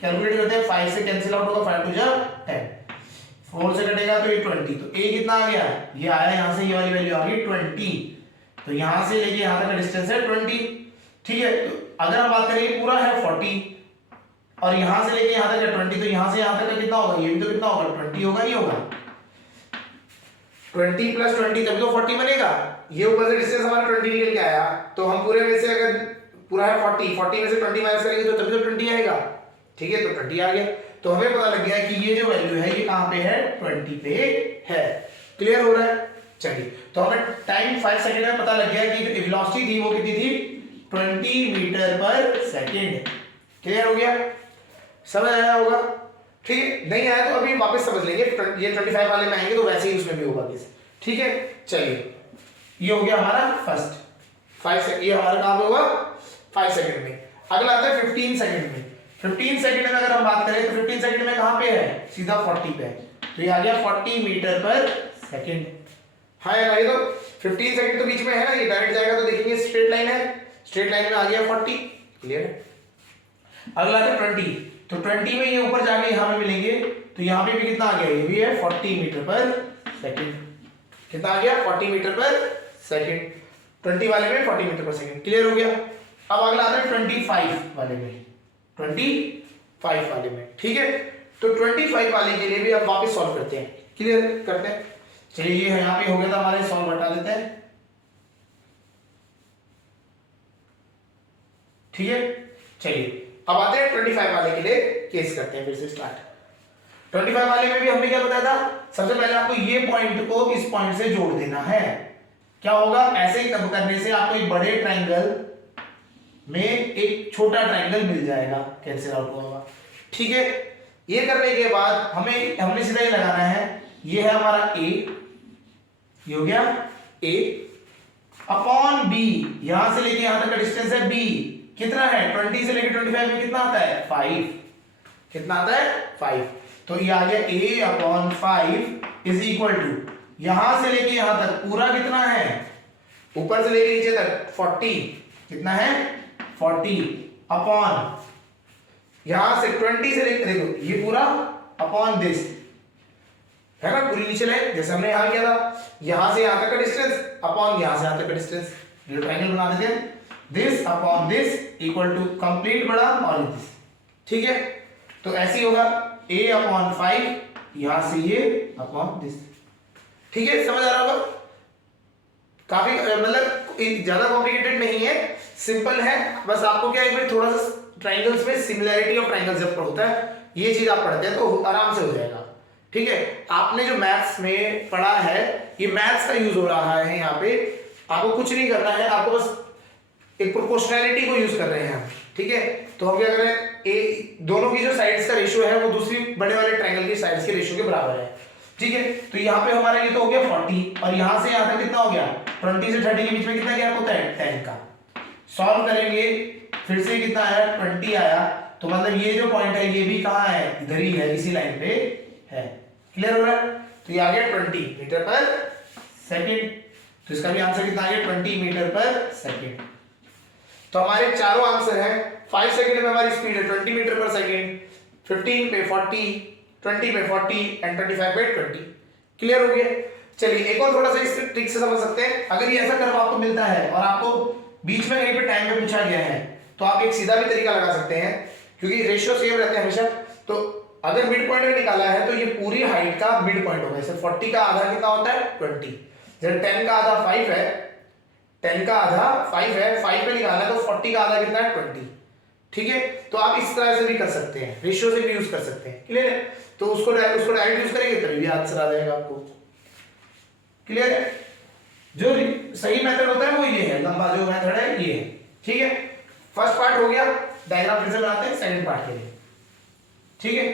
कैलकुलेट करते हैं, 5 से कैंसिल आउट होगा, 5 टू जा 10, 4 से कटेगा तो ये 20, तो a कितना आ गया, ये आया यहां से, ये वाली वैल्यू आ गई 20, तो यहां से लेके यहां तक का डिस्टेंस है 20। ठीक है, तो अगर हम बात करें पूरा है 40 और यहां से लेके यहां तक है 20, तो यहां से यहां तक का कितना होगा, ये भी तो कितना होगा 20 होगा, नहीं होगा 20 प्लस 20 तभी तो 40 बनेगा। ये ऊपर से डिस्टेंस हमारा 20 निकल के आया, तो हम पूरे में से अगर पूरा है 40 में से 20 माइनस करेंगे तो तभी तो 20 आएगा। ठीक है, तो 20 आ गया, तो हमें पता लग गया कि ये जो वैल्यू है ये कहां पे है, 20 पे है। क्लियर हो रहा है? चलिए, तो हमें टाइम 5 सेकंड में पता लग गया कि जो वेलोसिटी थी वो कितनी थी, 20 मीटर पर सेकंड। क्लियर हो गया? समझ आया होगा? ठीक है, नहीं आया तो अभी वापस समझ लेंगे, ये 25 वाले में आएंगे तो वैसे ही उसमें भी होगा किस। ठीक है, चलिए, ये हो गया हमारा फर्स्ट 5 सेकंड, ये हमारा काम होगा 5 सेकंड में। अगला आता है 15 सेकंड में। 15 सेकंड में अगर हम बात करें तो 15 सेकंड में कहां पे है, सीधा 40 पे है, तो ये आ गया 40 मीटर पर सेकंड। हाँ यार, ये तो 15 सेकंड तो बीच में है ना, ये डायरेक्ट जाएगा तो देखेंगे स्ट्रेट लाइन है, स्ट्रेट लाइन में आ गया 40। क्लियर? अगला आता है 20, तो 20 में ये ऊपर जाके यहां पे मिलेंगे, तो यहां पे भी कितना आ गया, ये भी है 40 मीटर पर सेकंड। कितना आ गया, 40 मीटर पर सेकंड, 20 वाले में 40 मीटर पर सेकंड। क्लियर हो गया? अब अगला आता है 25 वाले में, 25 वाले में। ठीक है, तो 25 वाले के लिए भी अब वापस सॉल्व करते हैं। क्लियर करते हैं? चलिए, ये यहां पे हो गया था हमारे, सॉल्व हटा देते हैं। ठीक है, चलिए अब आते हैं 25 वाले के लिए, केस करते हैं फिर से स्टार्ट। 25 वाले में भी हमने क्या बताया था, सबसे पहले आपको ये पॉइंट को इस पॉइंट से जोड़ देना है। क्या होगा, ऐसे ही करने से आपको एक बड़े ट्रायंगल में एक छोटा ट्रायंगल मिल जाएगा, कैंसिल आउट होगा। ठीक है, ये करने के बाद हमने सीधा ये लगाना है, ये है हमारा a, ये हो गया a अपॉन b, यहां से लेके यहां तक का डिस्टेंस है b, कितना है 20 से लेके 25 में कितना आता है 5, कितना आता है 5, तो ये आ गया a upon 5 is equal to यहां से लेके यहां तक पूरा कितना है, ऊपर से लेके नीचे तक 40, कितना है 40 अपॉन यहां से 20 से लेके, देखो ये पूरा अपॉन दिस है ना, पूरी नीचे लाइन जैसे हमने यहां किया था, यहां से यहां तक का डिस्टेंस अपॉन यहां से यहां तक का डिस्टेंस, ये ट्रायंगल बना देते हैं, this upon this equal to complete बड़ा और दिस। ठीक है, तो ऐसे ही होगा a अपॉन 5 यहां से ये अपॉन दिस। ठीक है, समझ आ रहा होगा? काफी मतलब ज्यादा कॉम्प्लिकेटेड नहीं है, सिंपल है, बस आपको क्या है थोड़ा सा ट्रायंगल्स में सिमिलैरिटी ऑफ ट्रायंगल्स जब होता है, ये चीज आप पढ़ते हैं तो आराम से हो जाएगा। ठीक है, आपने जो मैथ्स में पढ़ा है, ये मैथ्स का यूज हो रहा है यहाँ पे, आपको कुछ नहीं करना है, आपको बस एक प्रोपोर्शनैलिटी को यूज कर रहे हैं हम। ठीक है, तो हम क्या कर रहे हैं, दोनों की जो साइड्स का रेशियो है वो दूसरी बड़े वाले ट्रायंगल की साइड्स के रेशियो के बराबर है। ठीक है, तो यहाँ पे हमारा ये तो हो गया 40 और यहां से यहां तक कितना हो गया, 20 से 30 के बीच में कितना गैप होता है 10 का। सॉल्व करेंगे फिर से कितना आया 20 आया, तो मतलब ये जो पॉइंट है ये भी कहाँ है, इधर ही है, इसी लाइन पे है। क्लियर हो रहा है? तो ये आ गया 20 मीटर पर सेकेंड, तो इसका भी आंसर कितना आ गया 20 मीटर पर सेकेंड। तो हमारे चारों आंसर है। 5 सेकंड में हमारी स्पीड है 20 मीटर पर सेकेंड, 15 पे 40, 20 पे 40 एंड 25 पे 20। क्लियर हो गया? चलिए एक और थोड़ा सा इस ट्रिक से समझ सकते हैं। अगर ये ऐसा कर्व आपको मिलता है और आपको बीच में कहीं पे टाइम पे पूछा गया है, तो आप एक सीधा भी तरीका लगा सकते हैं, क्योंकि रेशियो सेम रहते हैं हमेशा। तो अगर मिड पॉइंट निकाला है तो ये पूरी हाइट का मिड पॉइंट होगा। जैसे 40 का आधा कितना होता है 20, जैसे 10 का आधा 5 है, 10 का आधा 5 है, 5 पे निकालना है तो 40 का आधा कितना है 20। ठीक है, तो आप इस तरह से भी कर सकते हैं, रेशियो से भी यूज कर सकते हैं। क्लियर है? तो उसको डायरेक्ट यूज करेंगे तो भी आंसर आ जाएगा आपको। क्लियर है? जो सही मेथड होता है वो ये है, लंबा जो मेथड है ये है। ठीक है, फर्स्ट पार्ट हो गया, डायग्राम फिर से बनाते हैं सेकंड पार्ट के लिए। ठीक है,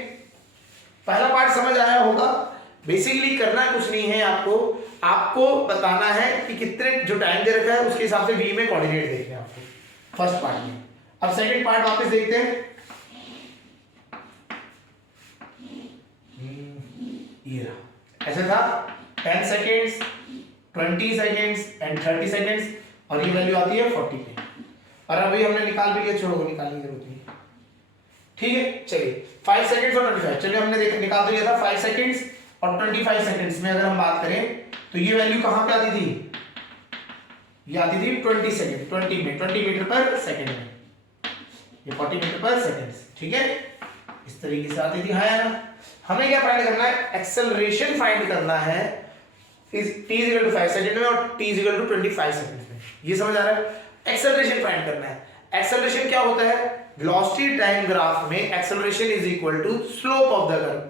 पहला पार्ट समझ आया होगा। बेसिकली करना कुछ नहीं है, आपको बताना है कि कितने जो टाइम दे रखा है उसके हिसाब से वी में कोऑर्डिनेट देखने हैं आपको फर्स्ट पार्ट में। अब सेकंड पार्ट वापस देखते हैं। ये रहा, ऐसे था 10 सेकेंड्स, 20 सेकेंड्स एंड 30 सेकेंड्स, और ये वैल्यू आती है 40 पे। और अभी हमने निकाल भी लिया, छोड़ो निकालने की जरूरत नहीं। ठीक है, चलिए 5 सेकेंड्स और 25, चलिए हमने निकाल तो लिया था 5 सेकेंड्स और 25 सेकेंड्स में अगर हम बात करें तो ये वैल्यू कहां पे आती थी, ये आती थी 20 सेकेंड, 20 मीटर पर सेकेंड में, ये 40 मीटर पर सेकेंड। ठीक है, इस तरीके से आती थी। हाँ या ना? हमें क्या फाइंड करना है, एक्सेलरेशन फाइंड करना है इस t इक्वल टू 5 सेकंड में और t इक्वल टू 25 सेकंड में। ये समझ आ रहा है? एक्सेलरेशन फाइंड करना है। एक्सेलरेशन क्या होता है, वेलोसिटी टाइम ग्राफ में acceleration is equal to slope of the curve.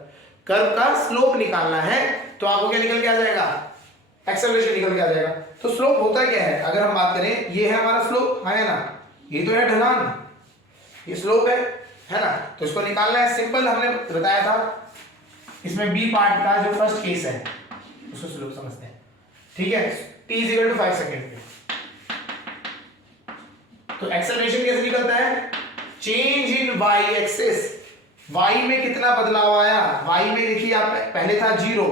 Curve का स्लोप निकालना है तो आपको क्या निकल के आ जाएगा, एक्सेलरेशन निकल के आ जाएगा। तो स्लोप होता क्या है, अगर हम बात करें, ये है हमारा स्लोप, हाँ है ना, ये तो है ढलान, ये स्लोप है ना, तो इसको निकालना है। सिंपल हमने बताया था, इसमें बी पार्ट का जो फर्स्ट केस है उसको स्लोप समझते हैं। ठीक है, t इक्वल टू 5 सेकेंड पे, तो एक्सेलरेशन कैसे निकलता है, change in y axis. y में कितना बदलाव आया, y में देखिए आप, पहले था 0,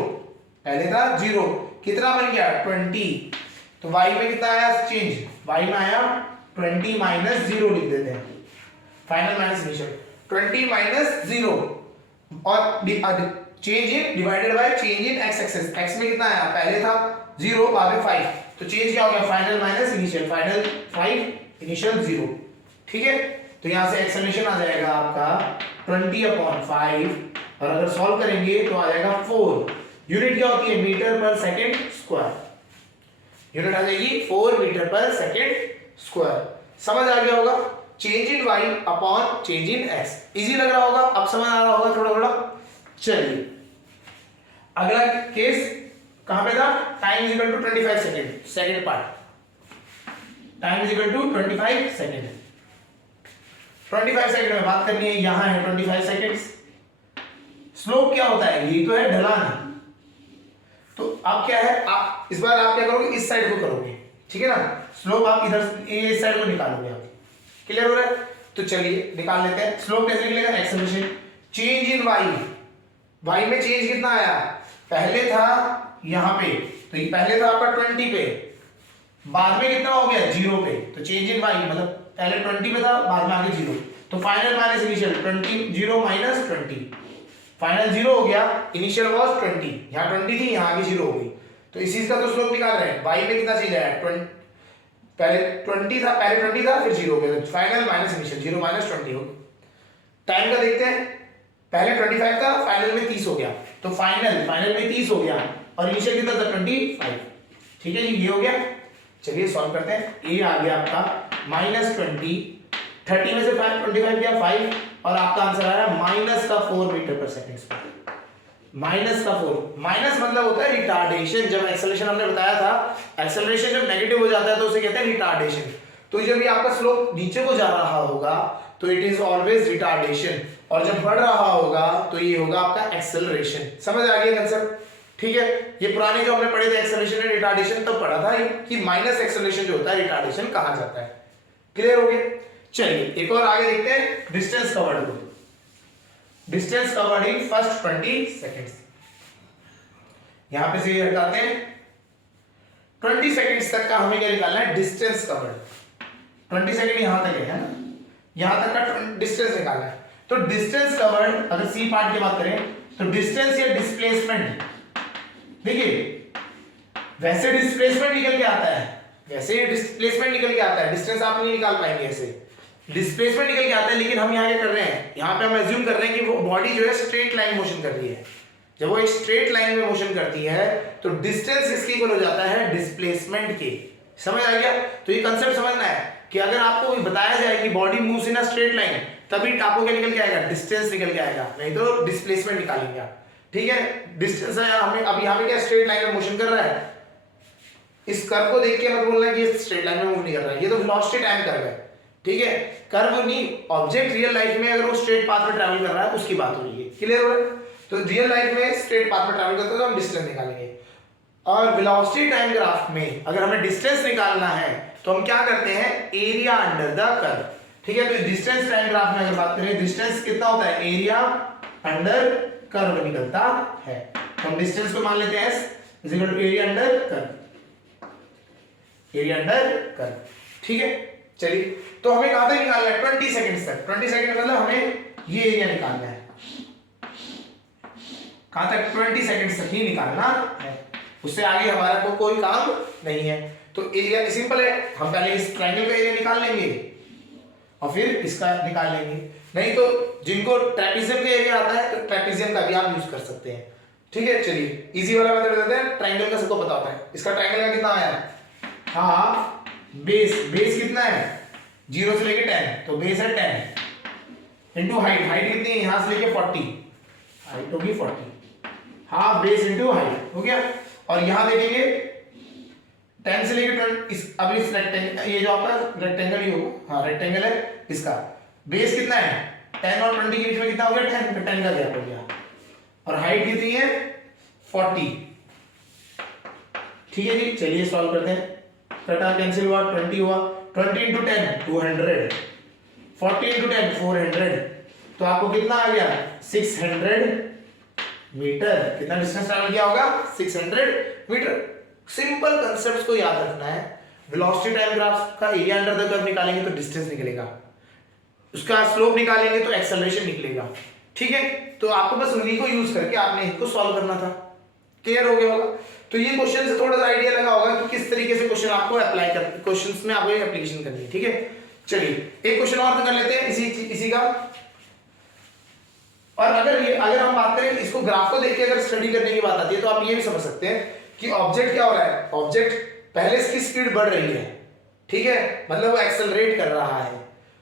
कितना बन गया 20, तो y में कितना आया चेंज, y में आया 20 माइनस 0 लिख देते हैं, फाइनल माइनस इनिशियल, 20 माइनस 0 और change in divided by change in x axis. x में कितना आया, पहले था 0 बाद में 5, तो चेंज क्या हो गया, final minus initial, final 5 initial 0। ठीक है, तो यहां से एक्सेलरेशन आ जाएगा आपका 20/5, और अगर सॉल्व करेंगे तो आ जाएगा 4। यूनिट क्या होती है, मीटर पर सेकंड स्क्वायर, यूनिट आ जाएगी 4 मीटर पर सेकंड स्क्वायर। समझ आ गया होगा, change in y upon change in x। Easy लग रहा होगा, अब समझ आ रहा होगा थोड़ा थोड़ा। चलिए अगला केस कहां पे था, time is equal to 25 second, second part, time is equal to 25 second. 25 second में बात करनी है, यहां है 25 सेकंड्स। स्लोप क्या होता है, ये तो है ढलान, तो अब क्या है, आप इस बार आप क्या करोगे, इस साइड को करोगे, ठीक है ना, स्लोप आप इधर इस साइड को निकालोगे आप। क्लियर हो रहा है? तो चलिए निकाल लेते हैं। स्लोप कैसे निकलेगा, एक्सेलरेशन चेंज इन y में चेंज कितना आया, पहले था यहां पे, तो ये पहले था आपका 20 पे, बाद में कितना हो गया 0 पे, तो चेंज इन y मतलब पहले 20 पे था, बाद में आगे 0, तो final minus initial 20, 0 minus 20, final 0 हो गया, इनिशियल वाज 20, यहां 20 थी, यहां आगे 0 हो गई, तो इसी का तो स्लोप निकाल रहे हैं। y में कितना चेंज आया, पहले 20 था, फिर 0 हो गया, फाइनल माइनस इनिशियल 0 माइनस 20 हो गया। टाइम का देखते हैं, पहले 25 था, फाइनल में 30 हो गया, तो फाइनल में 30 हो गया, और इनिशियल कितना था 25। ठीक है जी, ये हो गया। चलिए सॉल्व करते हैं। ये आ गया आपका -20, 30 में से 5 25 गया 5, और आपका आंसर आ रहा है -4 मीटर पर सेकंड स्क्वायर। -4 माइनस मतलब होता है रिटार्डेशन। जब एक्सेलरेशन हमने बताया था, एक्सेलरेशन जब नेगेटिव हो जाता है तो उसे कहते हैं रिटार्डेशन। तो जब ये आपका स्लोप नीचे को जा रहा होगा तो इट इज ऑलवेज रिटार्डेशन, और जब बढ़ रहा होगा तो ये होगा आपका एक्सेलरेशन। समझ आ गया कंसेप्ट? ठीक है, ये पुराने जो हमने पढ़े थे एक्सेलरेशन एंड रिटार्डेशन, तब पढ़ा था कि माइनस एक्सेलरेशन जो होता है रिटार्डेशन कहा जाता है। क्लियर हो गया? चलिए एक और आगे देखते हैं डिस्टेंस कवर्ड को। Distance covered in first 20 seconds, यहां पे से ये हटाते हैं। 20 सेकेंड्स तक का हमें क्या निकालना है, डिस्टेंस कवर्ड। 20 सेकेंड यहां तक है ना, यहां तक का डिस्टेंस निकालना है। तो डिस्टेंस कवर्ड अगर सी पार्ट की बात करें तो डिस्टेंस या डिस्प्लेसमेंट, देखिए वैसे डिस्प्लेसमेंट निकल के आता है, वैसे डिस्प्लेसमेंट निकल के आता है, डिस्टेंस आप नहीं निकाल पाएंगे ऐसे, डिस्प्लेसमेंट निकल के आता है। लेकिन हम यहाँ क्या कर रहे हैं, यहाँ पे हम एज्यूम कर रहे हैं कि वो बॉडी जो है स्ट्रेट लाइन मोशन कर रही है। जब वो एक स्ट्रेट लाइन में मोशन करती है तो डिस्टेंस इसके इक्वल हो जाता है डिस्प्लेसमेंट के। समझ आ गया? तो ये कंसेप्ट समझना है कि अगर आपको बताया जाए कि body moves in a straight line, तभी आपको क्या निकल के आएगा, डिस्टेंस निकल के आएगा, नहीं तो डिस्प्लेसमेंट निकालेंगे आप। ठीक है, डिस्टेंस है हमें, अब यहाँ पे क्या स्ट्रेट लाइन में मोशन कर रहा है, इस कर्व को देख के मत बोलना कि ये स्ट्रेट लाइन में मूव नहीं कर रहा है, ये तो वेलोसिटी टाइम कर्व है। ठीक है, कर्व नहीं, ऑब्जेक्ट रियल लाइफ में अगर वो स्ट्रेट पाथ में ट्रैवल कर रहा है उसकी बात हो रही है। क्लियर हो रहा है? तो रियल लाइफ में स्ट्रेट पाथ में ट्रैवल करते हैं तो हम डिस्टेंस निकालेंगे। और वेलोसिटी टाइम ग्राफ में अगर हमें डिस्टेंस निकालना है तो हम क्या करते हैं, एरिया अंडर द कर्व। ठीक है, तो डिस्टेंस टाइम ग्राफ में अगर बात करें, डिस्टेंस कितना होता है, एरिया अंडर कर्व निकलता है। तो हम डिस्टेंस को मान लेते हैं s is equal to area under curve, area under curve. ठीक है, चलिए तो हमें कहां तक निकालना है, 20 सेकंड्स तक। 20 सेकंड मतलब हमें ये एरिया निकालना है, कहां तक, 20 सेकंड्स तक ही निकालना है, उससे आगे हमारा कोई काम नहीं है। तो एरिया सिंपल है, हम पहले इस ट्रायंगल का एरिया निकाल लेंगे और फिर इसका निकाल लेंगे। नहीं तो जिनको ट्रेपेजियम का एरिया आता है तो ट्रेपेजियम का भी आप यूज कर सकते हैं। ठीक है, चलिए इजी वाला मेथड देते हैं। ट्रायंगल का सबको पता होता है, इसका ट्रायंगल का कितना आया, हाफ बेस, बेस कितना है 0 से लेके 10, तो बेस है 10 इंटू हाइट, हाइट कितनी है यहां से लेके 40, हाइट होगी 40, हाफ बेस इंटू हाइट हो गया। और यहां देखेंगे 10 से लेके 20, अब इस रेक्टेंगल, ये जो आपका रेक्टेंगल ही होगा, हाँ रेक्टेंगल है, इसका बेस कितना है 10 और 20 के बीच में कितना हो गया 10, 10 का गैप हो गया। और हाइट कितनी है 40। ठीक है जी, चलिए सॉल्व करते हैं। कटा कैंसिल हुआ, 20 हुआ, 20 इंटू 10 200, 40 इंटू 10 400, तो आपको कितना आ गया 600 मीटर। कितना डिस्टेंस ट्रैवल किया होगा 600 मीटर। सिंपल कांसेप्ट्स को याद रखना है। वेलोसिटी टाइम ग्राफ का एरिया अंडर द कर्व निकालेंगे तो डिस्टेंस निकलेगा, उसका स्लोप निकालेंगे तो एक्सेलरेशन निकलेगा। ठीक है, तो आपको बस उन्हीं को यूज करके आपने इसको सॉल्व करना था। क्लियर हो गया होगा? तो ये क्वेश्चन से थोड़ा सा आइडिया लगा होगा कि किस तरीके से क्वेश्चन आपको अप्लाई कर, क्वेश्चंस में आपको एप्लीकेशन करनी है। ठीक है, चलिए एक क्वेश्चन और कर लेते हैं इसी का। और अगर हम बात करें इसको, ग्राफ को देख के अगर स्टडी करने की बात आती है तो आप ये भी समझ सकते हैं कि ऑब्जेक्ट क्या हो रहा है, ऑब्जेक्ट पहले इसकी स्पीड बढ़ रही है, ठीक है, मतलब वो एक्सेलरेट कर रहा है,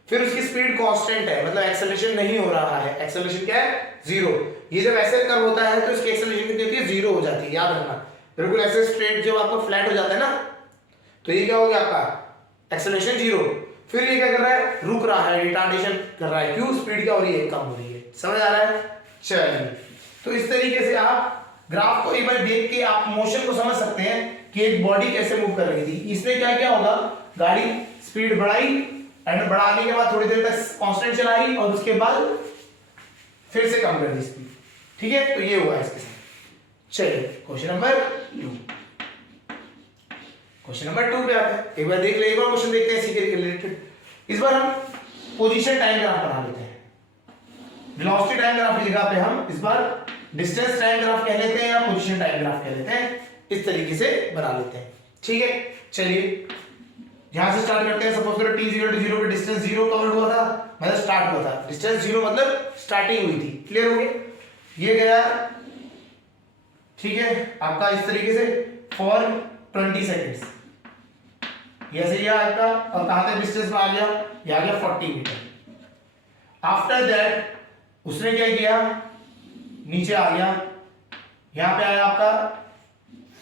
फिर उसकी स्पीड कांस्टेंट है, मतलब एक्सेलरेशन नहीं हो रहा है, एक्सेलरेशन क्या है 0। ये जब ऐसे कर्व होता है तो इसकी एक्सेलरेशन कितनी होती है 0 हो जाती है, याद रखना। बिल्कुल ऐसे स्ट्रेट जब आपका फ्लैट हो जाता है ना, तो ये क्या हो गया आपका एक्सेलरेशन 0। फिर ये क्या कर रहा है, रुक रहा है, रिटार्डेशन कर रहा है, क्यों, स्पीड क्या हो रही है, कम हो रही है। समझ आ रहा है? चलिए, तो इस तरीके से आप ग्राफ को एक बार देख के आप मोशन को समझ सकते हैं कि एक बॉडी कैसे मूव कर रही थी। इसने क्या क्या होगा, गाड़ी स्पीड बढ़ाई एंड बढ़ाने के बाद थोड़ी देर तक कांस्टेंट चलाई और उसके बाद फिर से कम कर दी स्पीड। ठीक है, तो ये हुआ इसके साथ। चलिए क्वेश्चन नंबर 2, क्वेश्चन नंबर 2 पे आते हैं। एक बार देख ले, एक और क्वेश्चन देखते हैं इसी के रिलेटेड। इस बार हम पोजीशन टाइम ग्राफ बना लेते हैं। वेलोसिटी टाइम ग्राफ की जगह पे हम इस बार डिस्टेंस टाइम ग्राफ कह लेते हैं या पोजीशन टाइम ग्राफ कह लेते हैं, इस तरीके से बना लेते हैं। ठीक है, चलिए यहां से स्टार्ट करते हैं। सपोज करो t 0 पे डिस्टेंस 0 कवर हुआ था, मतलब स्टार्ट हुआ था, डिस्टेंस 0 मतलब स्टार्टिंग हुई थी। क्लियर हो गया? ये गया, ठीक है, आपका इस तरीके से फॉर 20 सेकेंड्स, ये ऐसे गया आपका, और कहां तक डिस्टेंस में आ गया, ये आ गया 40 मीटर। आफ्टर दैट उसने क्या किया, नीचे आ गया, यहां पे आया आपका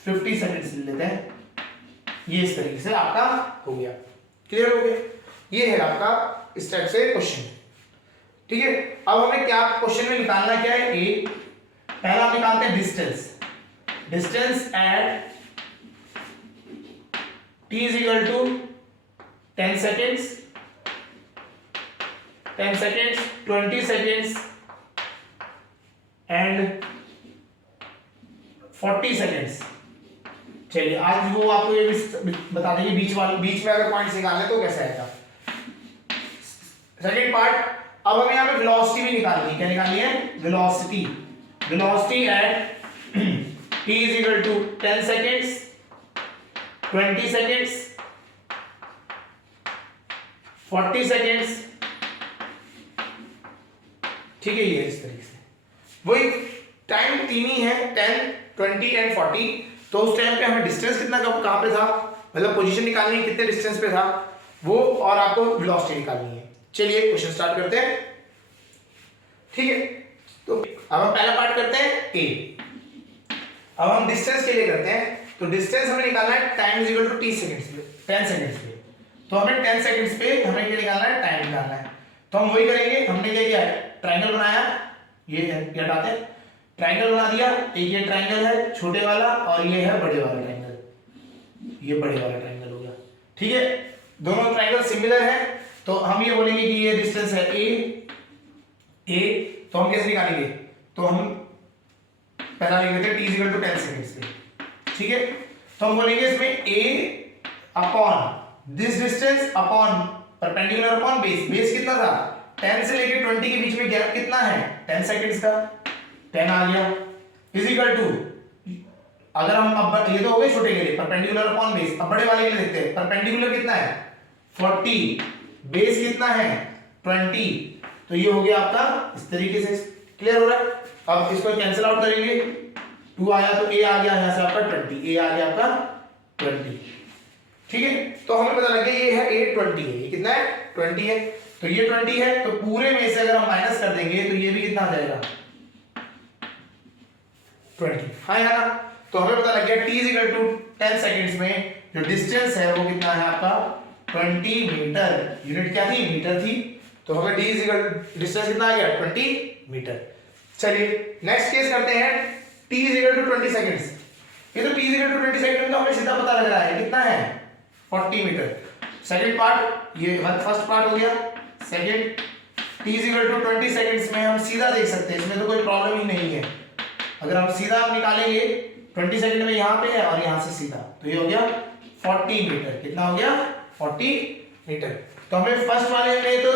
50 सेकेंड्स ले लेते हैं, ये इस तरीके से आपका हो गया। क्लियर हो गया? ये है आपका इस टाइप से क्वेश्चन। ठीक है, अब हमें क्या क्वेश्चन में निकालना क्या है, ए पहला हम निकालते हैं distance, distance at t is equal to 10 seconds 10 seconds, 20 seconds and 40 seconds। चलिए आज वो आपको ये भी बता देंगे बीच में अगर पॉइंट्स निकालने तो कैसे आएगा। सेकंड पार्ट, अब हमें यहाँ पे वेलोसिटी भी निकालनी है। क्या निकालनी है? Velocity. Velocity at t is equal to 10 seconds, 20 seconds, 40 seconds। ठीक है, ये इस तरीके से वही टाइम तीन ही है, 10, 20 एंड 40। तो उस टाइम पे हमें डिस्टेंस कितना कहां पे था, मतलब पोजीशन निकालनी है कितने डिस्टेंस पे था वो, और आपको वेलोसिटी निकालनी है। चलिए क्वेश्चन स्टार्ट करते हैं। ठीक है, तो अब हम पहला पार्ट करते हैं ए। अब हम डिस्टेंस के लिए करते हैं। तो डिस्टेंस हमें निकालना है time is equal to 10 seconds पे। तो हमें 10 सेकंड्स पे हमें क्या निकालना है? टाइम निकालना है। तो हम वही करेंगे। हमने क्या किया है? ट्रायंगल बनाया, ये हटाते हैं, ट्रायंगल बना दिया। एक ये ट्रायंगल है छोटे वाला और ये है बड़े वाला ट्रायंगल, ये बड़े वाला ट्रायंगल हो गया। ठीक है, दोनों ट्रायंगल सिमिलर है। तो हम ये बोलेंगे कि ये डिस्टेंस है ए। तो हम कैसे निकालेंगे? तो हम पहला लिख लेते हैं t इक्वल टू 10 सेकंड्स पे। ठीक है, तो हम बोलेंगे इसमें a upon this distance upon perpendicular upon base. Base कितना था? 10 से लेके 20 के बीच में गैप कितना है? 10 सेकंड्स का, 10 आ गया, इज इक्वल टू, अगर हम अब ये तो हो गए छोटे के लिए, परपेंडिकुलर अपॉन बेस। अब बड़े वाले के लिए देखते हैं। परपेंडिकुलर कितना है? 40, बेस कितना है? 20। तो ये हो गया आपका इस तरीके से। क्लियर हो रहा है? अब इसको कैंसिल आउट करेंगे, 2 आया तो a आ गया यहां से आपका 20, a आ गया आपका 20। ठीक है, तो हमें पता लग गया ये है a 20 है। ये कितना है? 20 है। तो ये 20 है, तो पूरे में से अगर हम माइनस कर देंगे तो ये भी कितना आ जाएगा? 20। हाँ है ना? तो हमें पता लग गया t is equal to 10 seconds में जो डिस्टेंस है वो कितना है आपका? 20 मीटर। यूनिट क्या थी? मीटर थी। तो हमें d इज इक्वल डिस्टेंस कितना आ गया? 20 मीटर। चलिए नेक्स्ट केस करते हैं। t is equal to 20 seconds. ये तो t is equal to 20 second का हमें सीधा पता लग रहा है कितना है? 40 मीटर। सेकंड पार्ट, ये फर्स्ट पार्ट हो गया। Second, t is equal to 20 seconds में हम सीधा देख सकते हैं, इसमें तो कोई प्रॉब्लम ही नहीं है। अगर हम सीधा निकालेंगे 20 सेकंड में यहां पे है और यहां से सीधा, तो ये हो गया 40 मीटर। कितना हो गया? 40 मीटर। तो हमें फर्स्ट वाले में तो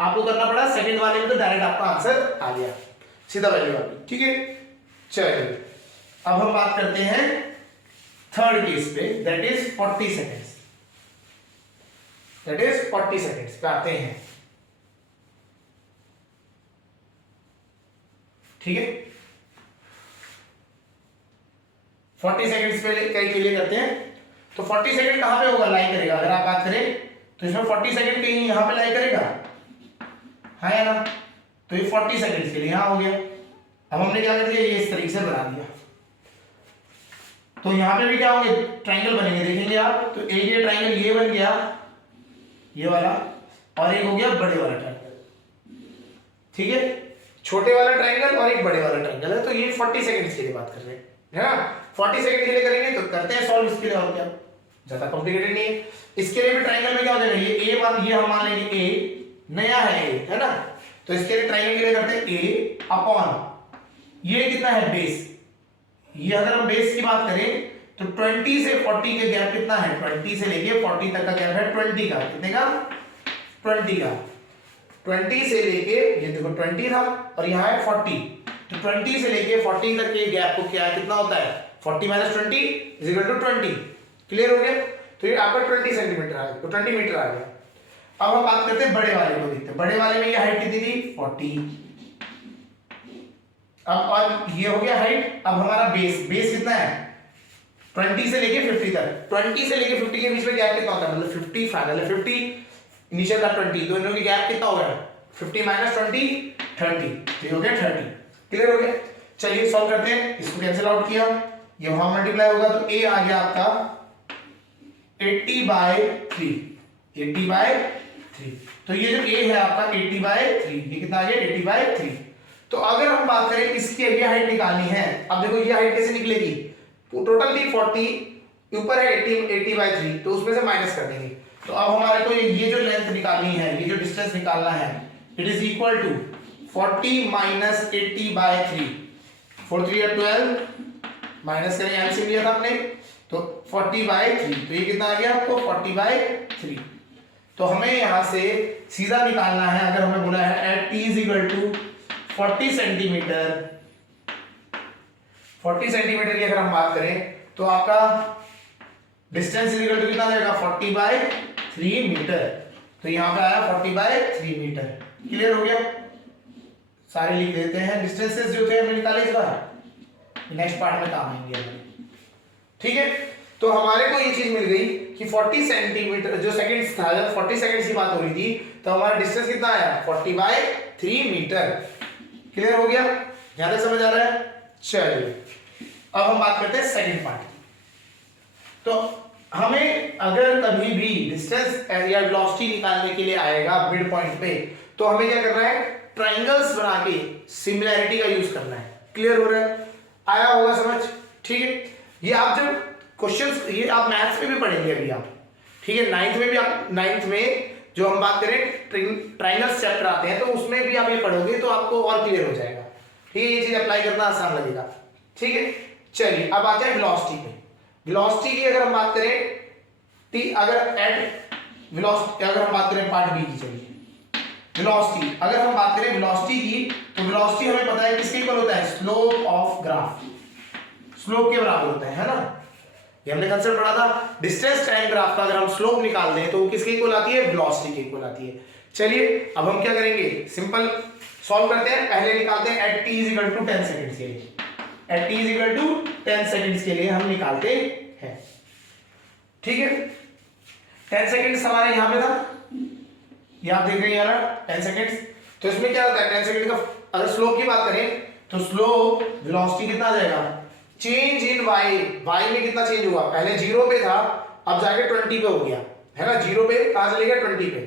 आपको करना पड़ा, सेकंड वाले में तो डायरेक्ट आपका आंसर आ गया, सीधा वैल्यू आ गई। ठीक है, चलिए अब हम बात करते हैं थर्ड केस पे, that is 40 seconds. That is 40 seconds पे आते हैं। ठीक है, 40 सेकंड्स पे कई के लिए करते हैं। तो 40 सेकंड कहां पे होगा? लाई करेगा। अगर आप बात करें तो इसमें 40 सेकंड कहीं यहां पे लाई करेगा, है ना? तो ये 40 सेकंड्स के लिए यहां हो गया। अब हमने क्या कर दिया? ये इस तरीके से बना दिया। तो यहां पे भी क्या होंगे? ट्रायंगल बनेंगे, देखेंगे आप। तो एक ये ट्रायंगल ये बन गया, ये वाला, और एक हो गया बड़े वाला ट्रायंगल। ठीक है, छोटे वाला ट्रायंगल और एक बड़े वाला ट्रायंगल है। तो ये 40 सेकंड्स के लिए बात कर रहे हैं, है ना? 40 सेकंड के लिए करेंगे तो करते हैं सॉल्व इसके लिए, और क्या ज्यादा कॉम्प्लिकेटेड नहीं है। इसके लिए भी ट्रायंगल में क्या हो जाएगा? ये a, ये हम मान लेंगे a, नया है a, है ना? तो इसके लिए ट्रायंगल के लिए करते हैं a अपॉन, ये कितना है? बेस। ये अगर हम बेस की बात करें तो 20 से 40 का गैप कितना है? 20 से लेके 40 तक का गैप है 20 का। कितने का? 20 का। 20 से लेके, ये देखो 20 था और यहाँ है 40, तो 20 से लेके 40 तक के गैप को क्या कितना होता है? 40 minus 20 is equal to 20। Clear हो गया? तो ये आपका 20 सेंटीमीटर आ गया, तो 20 मीटर आ गया। अब हम बात करते हैं बड़े वाले को, देखते हैं बड़े वाले में ये हाइट कितनी थी? 40। अब और ये हो गया हाइट। अब हमारा बेस, बेस कितना है? 20 से लेके 50 तक। 20 से लेके 50 के बीच में गैप कितना होता है? मतलब 50 फाइनल है 50, इनिशियल का 20, दोनों के गैप कितना हो गया? 50 माइनस 20 30, तो ये हो गया 30। क्लियर हो गया? चलिए सॉल्व करते हैं। इसको कैंसिल आउट किया, ये वहां मल्टीप्लाई होगा तो a आ गया आपका 80/3, 80/3। तो ये जो a है आपका 80/3, ये कितना आ गया? 80/3। तो अगर हम बात करें इसकी ये हाइट निकालनी है, अब देखो ये हाइट कैसे निकलेगी? टोटल थी 40, ऊपर है 80/3, तो उसमें से माइनस कर देंगे। तो अब हमारे को ये जो लेंथ निकालनी है, ये जो डिस्टेंस निकालना है, it is equal to 40 minus 80/3, 4 3 12, minus करेंगे, एलसीएम लिया था आपने, तो 40/3, तो ये कितना आ गया आपको 40/3। तो हमें यहां से सीधा निकालना है, अगर हमें बोला है at t is equal to 40 centimetre, 40 centimetre की अगर हम बात करें तो आपका डिस्टेंस इज इक्वल टू कितना आएगा 40/3 मीटर। तो यहां पे आया 40/3 मीटर। क्लियर हो गया? सारे लिख देते हैं, डिस्टेंसेस जो थे हमने निकाले इस बार, नेक्स्ट पार्ट में काम आएंगे हमारे। ठीक है, तो हमारे को ये चीज मिल गई कि 40 सेंटीमीटर जो सेकंड्स था, जब 40 सेकंड्स की बात हो रही थी तो हमारा डिस्टेंस कितना आया 40/3 मीटर। क्लियर हो गया? यहां तक समझ आ रहा है? चलिए अब हम बात करते हैं सेकंड पार्ट की। तो हमें अगर कभी भी डिस्टेंस या वेलोसिटी निकालने के लिए आएगा मिड पॉइंट पे, तो हमें क्या करना है, ट्रायंगल्स बना के सिमिलैरिटी का यूज करना है। क्लियर हो रहा है? आया होगा समझ? ठीक है, ये आप जब क्वेश्चंस, ये आप मैथ्स में भी पढ़ेंगे अभी आप, ठीक है, नाइन्थ में भी आप, नाइन्थ में जो हम बात करें ट्रायंगल्स चैप्टर आते हैं, तो उसमें भी आप ये पढ़ोगे तो आपको और क्लियर हो जाएगा। ठीक है, ये चीज अप्लाई करना आसान लगेगा। ठीक है, चलिए अब आते हैं वेलोसिटी पे। वेलोसिटी की अगर हम बात करें टी, अगर एट वेलोसिटी, अगर हम बात करें पार्ट बी की, चलिए वेलोसिटी, अगर हम बात करें वेलोसिटी की, तो वेलोसिटी हमें पता है किसके इक्वल होता है, स्लोप ऑफ ग्राफ, स्लोप के बराबर होता है ना। ये हमने कंसेप्ट पढ़ा था, डिस्टेंस टाइम ग्राफ का अगर हम स्लोप निकाल दें तो वो किसके इक्वल आती है, वेलोसिटी के इक्वल आती है। चलिए अब हम क्या करेंगे, सिंपल सॉल्व करते हैं। पहले निकालते हैं at t is equal to 10 seconds के लिए, at t is equal to 10 seconds के लिए हम निकालते हैं। ठीक है, 10 सेकंड्स हमारे यहां पे था, ये आप देख रहे हैं यार 10 सेकंड्स। तो इसमें क्या होता है, 10 सेकंड का अगर स्लोप की बात करें तो स्लोप वेलोसिटी कितना आ जाएगा, चेंज इन y, y में कितना चेंज हुआ, पहले 0 पे था, अब जाके 20 पे हो गया है ना, 0 पे कहां चले गया 20 पे,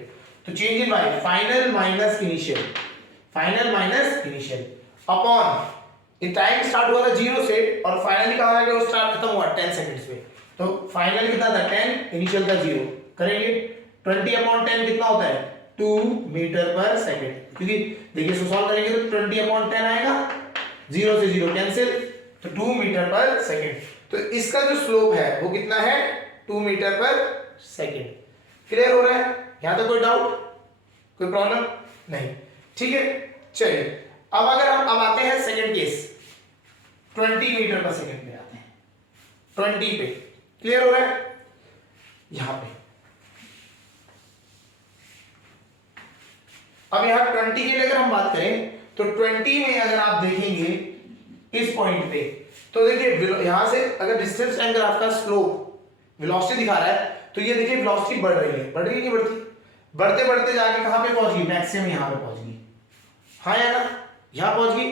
तो change in y, final minus initial, final minus initial upon, ये टाइम स्टार्ट हुआ था 0 से और फाइनली कहां आ गया, वो स्टार्ट खत्म हुआ 10 सेकंड्स पे, तो फाइनल कितना था 10, इनिशियल था 0, करेंगे 20/10 कितना होता है 2 मीटर पर सेकंड, क्योंकि देखिए इसको सॉल्व करेंगे तो 20/10 आएगा, 0 से 0 कैंसिल, तो 2 मीटर पर सेकंड। तो इसका जो स्लोप है वो कितना है 2 मीटर पर सेकंड। क्लियर हो रहा है? यहां तक कोई डाउट, कोई प्रॉब्लम नहीं? ठीक है, चलिए अब अगर हम अब आते हैं सेकंड केस, 20 मीटर पर सेकंड पे आते हैं, 20 पे। क्लियर हो रहा है? यहां पे अब यहां 20 के लिए अगर हम बात करें तो 20 में अगर आप देखेंगे इस पॉइंट पे, तो देखिए यहां से अगर डिस्टेंस टाइम ग्राफ का स्लोप वेलोसिटी दिखा रहा है, तो ये देखिए वेलोसिटी बढ़ रही है, बढ़ रही है कि बढ़ती, बढ़ते बढ़ते जाके कहां पे पहुंच गई, मैक्सिमम यहां पे पहुंच गई, हाँ या ना, यहां पहुंच गई।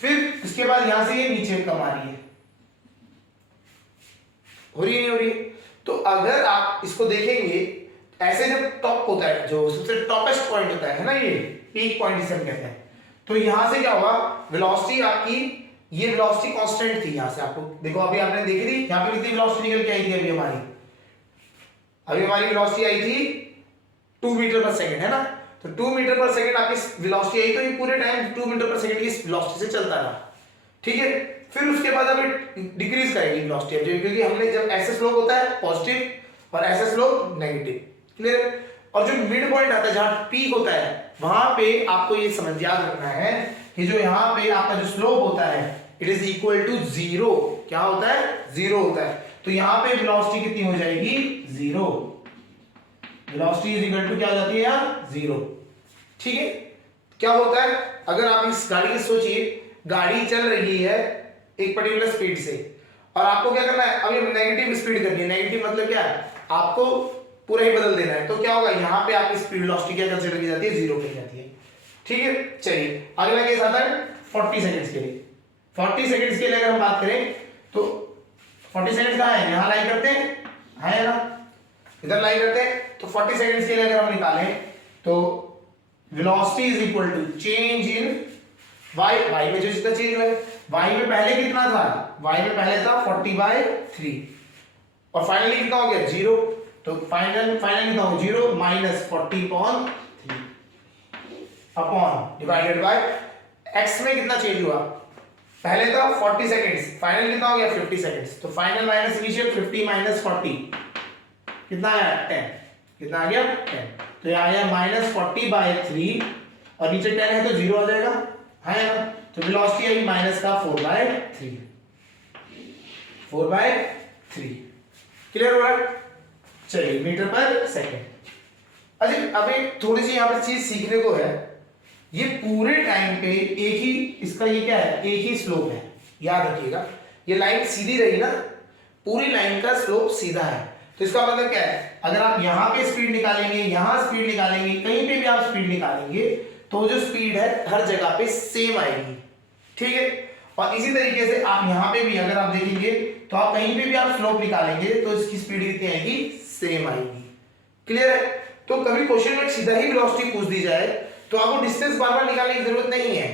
फिर इसके बाद यहां से ये नीचे कम आ रही है, हो रही है नहीं हो रही है? तो अगर आप इसको देखेंगे ऐसे, जब टॉप होता है, जो सबसे टॉपेस्ट पॉइंट होता है ना, ये पीक पॉइंट जिसे हम कहते हैं, तो यहां से क्या हुआ, वेलोसिटी आपकी, ये वेलोसिटी कांस्टेंट थी, यहां से आपको देखो, अभी आपने देखी थी यहां पे कितनी वेलोसिटी निकल के आई थी, अभी हमारी वेलोसिटी आई थी 2 मीटर पर सेकंड, है ना, तो 2 मीटर पर सेकंड आपकी वेलोसिटी आई, तो ये पूरे टाइम 2 मीटर पर सेकंड की वेलोसिटी से चलता रहा। ठीक है, फिर उसके बाद अभी डिक्रीज करेगी वेलोसिटी, क्योंकि हमने जब ऐसे स्लोप होता है पॉजिटिव और ऐसे स्लोप नेगेटिव। क्लियर? और जो मिड पॉइंट आता है जहां पीक होता है, वहां पे आपको ये समझ याद रखना है कि जो यहाँ पे आपका जो स्लोप होता है इट इज इक्वल टू 0। क्या होता है? 0 होता है। तो यहाँ पे वेलोसिटी कितनी हो जाएगी? 0। वेलोसिटी इज इक्वल टू क्या हो जाती है यार? 0। ठीक है, क्या होता है अगर आप इस गाड़ी की सोचिए, गाड़ी चल रही है एक पर्टिकुलर स्पीड से और आपको क्या करना है, अभी नेगेटिव स्पीड करनी है। नेगेटिव मतलब क्या है, आपको पूरा ही बदल देना है। तो क्या होगा, यहाँ पे आपकी स्पीड वेलोसिटी क्या कंसीडर की जाती है? 0 की जाती है। ठीक है, चलिए अगला केस आता है 40 सेकंड्स के लिए। 40 सेकंड्स के लिए अगर हम बात करें तो 40 सेकंड कहाँ है, यहाँ लाई करते हैं, है ना, इधर लाई करते हैं। तो 40 सेकंड्स के लिए अगर हम निकालें तो velocity is equal to change in y में जो जितना चेंज हुआ है, y में पहले कितना था, y में पहले था 40/3 और फाइनली कितना हो गया 0। तो फाइनल कितना हो 0 minus 40/3। Upon divided by x में कितना चेंज हुआ, पहले था 40 सेकंड्स, फाइनल कितना हो गया 50 सेकंड्स, तो फाइनल माइनस इनिशियल 50 माइनस 40 कितना आया 10, कितना आ गया 10, तो ये आया -40/3 और नीचे 10 है तो 0 आ जाएगा, है ना, तो वेलोसिटी आई माइनस का 4/3, 4/3 क्लियर हो रहा है। चलिए मीटर पर सेकंड। अच्छा अब एक थोड़ी सी यहाँ पर चीज सीखने को है, ये पूरे टाइम पे एक ही इसका ये क्या है, एक ही स्लोप है, याद रखिएगा, ये लाइन सीधी रही ना, पूरी लाइन का स्लोप सीधा है, तो इसका मतलब क्या है, अगर आप यहाँ पे स्पीड निकालेंगे, यहाँ स्पीड निकालेंगे, कहीं पे भी आप स्पीड निकालेंगे तो जो स्पीड है हर जगह पे सेम आएगी, ठीक है। और इसी तरीके से आप यहाँ पे भी अगर आप देखेंगे तो आप कहीं पे भी आप स्लोप निकालेंगे तो इसकी स्पीड कितनी आएगी, सेम आएगी, क्लियर है। तो कभी क्वेश्चन में सीधा ही वेलोसिटी पूछ दी जाए तो आपको डिस्टेंस बार बार निकालने की जरूरत नहीं है,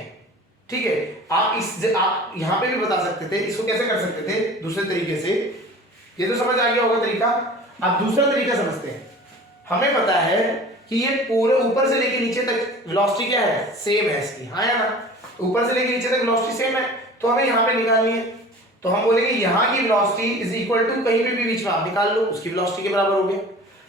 ठीक है। आप यहाँ पे भी बता सकते थे, इसको कैसे कर सकते थे दूसरे तरीके से, ये तो समझ आ गया होगा तरीका। आप दूसरा तरीका समझते हैं, हमें पता है कि ये पूरे ऊपर से लेके नीचे तक वेलोसिटी क्या है, सेम है इसकी, हाँ या ना, ऊपर से लेके नीचे तक वेलोसिटी सेम है, तो हमें यहाँ पे निकालनी है, तो हम बोलेंगे यहाँ की वेलोसिटी इज इक्वल टू कहीं पे भी बीच में आप निकाल लो, उसकी वेलोसिटी के बराबर हो गया।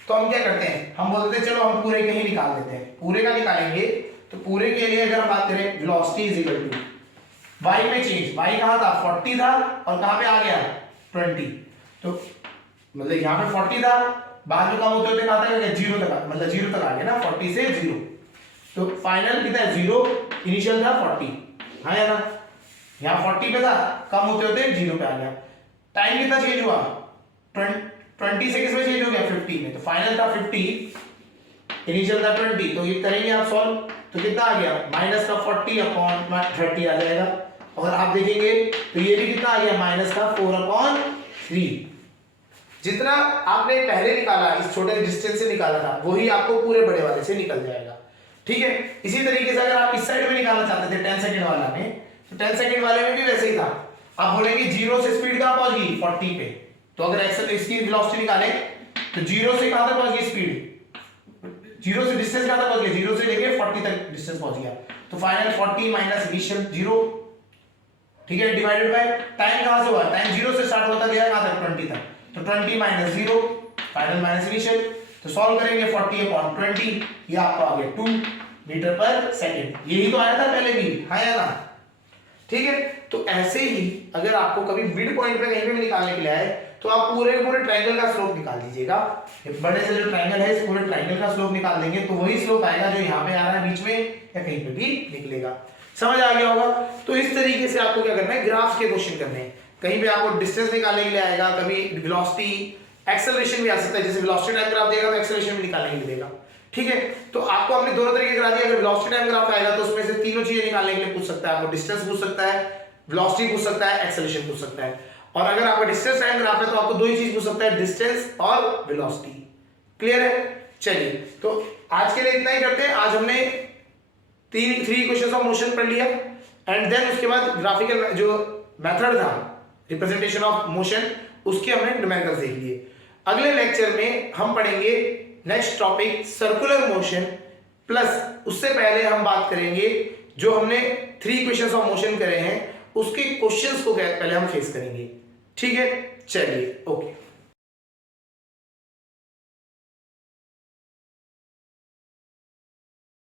तो हम क्या करते हैं, हम बोलते हैं चलो हम पूरे का ही निकाल देते हैं, पूरे का निकालेंगे तो पूरे के लिए अगर हम बात करें velocity is equal to y में चेंज, y कहाँ था 40 था और कहाँ पे आ गया 20, तो मतलब यहाँ पे 40 था, बाद में कम होते होते कहाँ तक 0 तक, मतलब 0 तक आ गया ना, 40 से 0, तो फाइनल कितना है 0, इनिशियल था 40, हाँ या ना, यहाँ 40 पे था, कम होते होते 0 पे आ गया। टाइम कितना चेंज हुआ 20 से किस में चेंज हो गया 50 में, तो फाइनल था 50, इनिशियल था 20, तो ये करेंगे आप सॉल्व तो कितना आ गया माइनस का 40/30 आ जाएगा, और आप देखेंगे तो ये भी कितना आ गया माइनस का 4/3, जितना आपने पहले निकाला इस छोटे डिस्टेंस से निकाला था वही आपको पूरे बड़े वाले से निकल जाएगा, ठीक है। इसी तरीके से अगर आप इस साइड में निकालना चाहते थे 10 सेकंड वाला में, तो 10 सेकंड वाले में भी वैसे ही था, आप बोलेंगे 0 से स्पीड कहां पहुंच गई 40 पे, तो अगर इसकी वेलोसिटी निकाले तो 0 से कहां तक पहुंच गई स्पीड, 0 से डिस्टेंस कहां तक पहुंच गया, 0 से लेके 40 तक डिस्टेंस पहुंच गया, तो फाइनल 40 माइनस इनिशियल 0, ठीक है, डिवाइडेड बाय टाइम कहां से हुआ, टाइम 0 से स्टार्ट होता गया कहां तक 20 तक, तो 20 माइनस 0 फाइनल माइनस इनिशियल, तो सॉल्व करेंगे 40/20, ये आपको आ गया 2 मीटर पर सेकंड, यही तो आया था पहले भी, हाँ या ना, ठीक है। तो ऐसे ही अगर आपको कभी मिड पॉइंट पे कहीं पे भी निकालने के लिए आए तो आप पूरे ट्रायंगल का स्लोप निकाल दीजिएगा, बड़े से जो ट्रायंगल है इस पूरे ट्रायंगल का स्लोप निकाल देंगे तो वही स्लोप आएगा जो यहाँ पे आ रहा है बीच में या कहीं पे भी निकलेगा, समझ आ गया होगा। तो इस तरीके से आपको क्या करना है, ग्राफ के क्वेश्चन करने हैं, कहीं पे आपको डिस्टेंस निकालने के लिए आएगा, कभी वेलोसिटी एक्सेलरेशन भी आ सकता है, जैसे वेलोसिटी टाइम ग्राफ देगा तो एक्सेलरेशन भी निकालने के लिए देगा, ठीक है। तो आपको हमने दोनों तरीके करा दिया, अगर वेलोसिटी टाइम ग्राफ आएगा तो उसमें से तीनों चीजें निकालने के लिए पूछ सकता है, आपको डिस्टेंस पूछ सकता है, वेलोसिटी पूछ सकता है, एक्सेलरेशन पूछ सकता है, और अगर आपका डिस्टेंस टाइम ग्राफ है तो आपको दो ही चीज पूछ सकता है, डिस्टेंस और वेलोसिटी, क्लियर है। चलिए तो आज के लिए इतना ही करते हैं, आज हमने 3 क्वेश्चंस ऑफ मोशन पढ़ लिया, एंड देन उसके बाद ग्राफिकल जो मेथड था रिप्रेजेंटेशन ऑफ मोशन उसके हमने न्यूमेरिकल्स देख लिए। अगले लेक्चर में हम पढ़ेंगे next topic circular motion, plus उससे पहले हम बात करेंगे जो हमने 3 इक्वेशंस ऑफ मोशन करे हैं उसके क्वेश्चंस को पहले हम फेस करेंगे, ठीक है। चलिए ओके।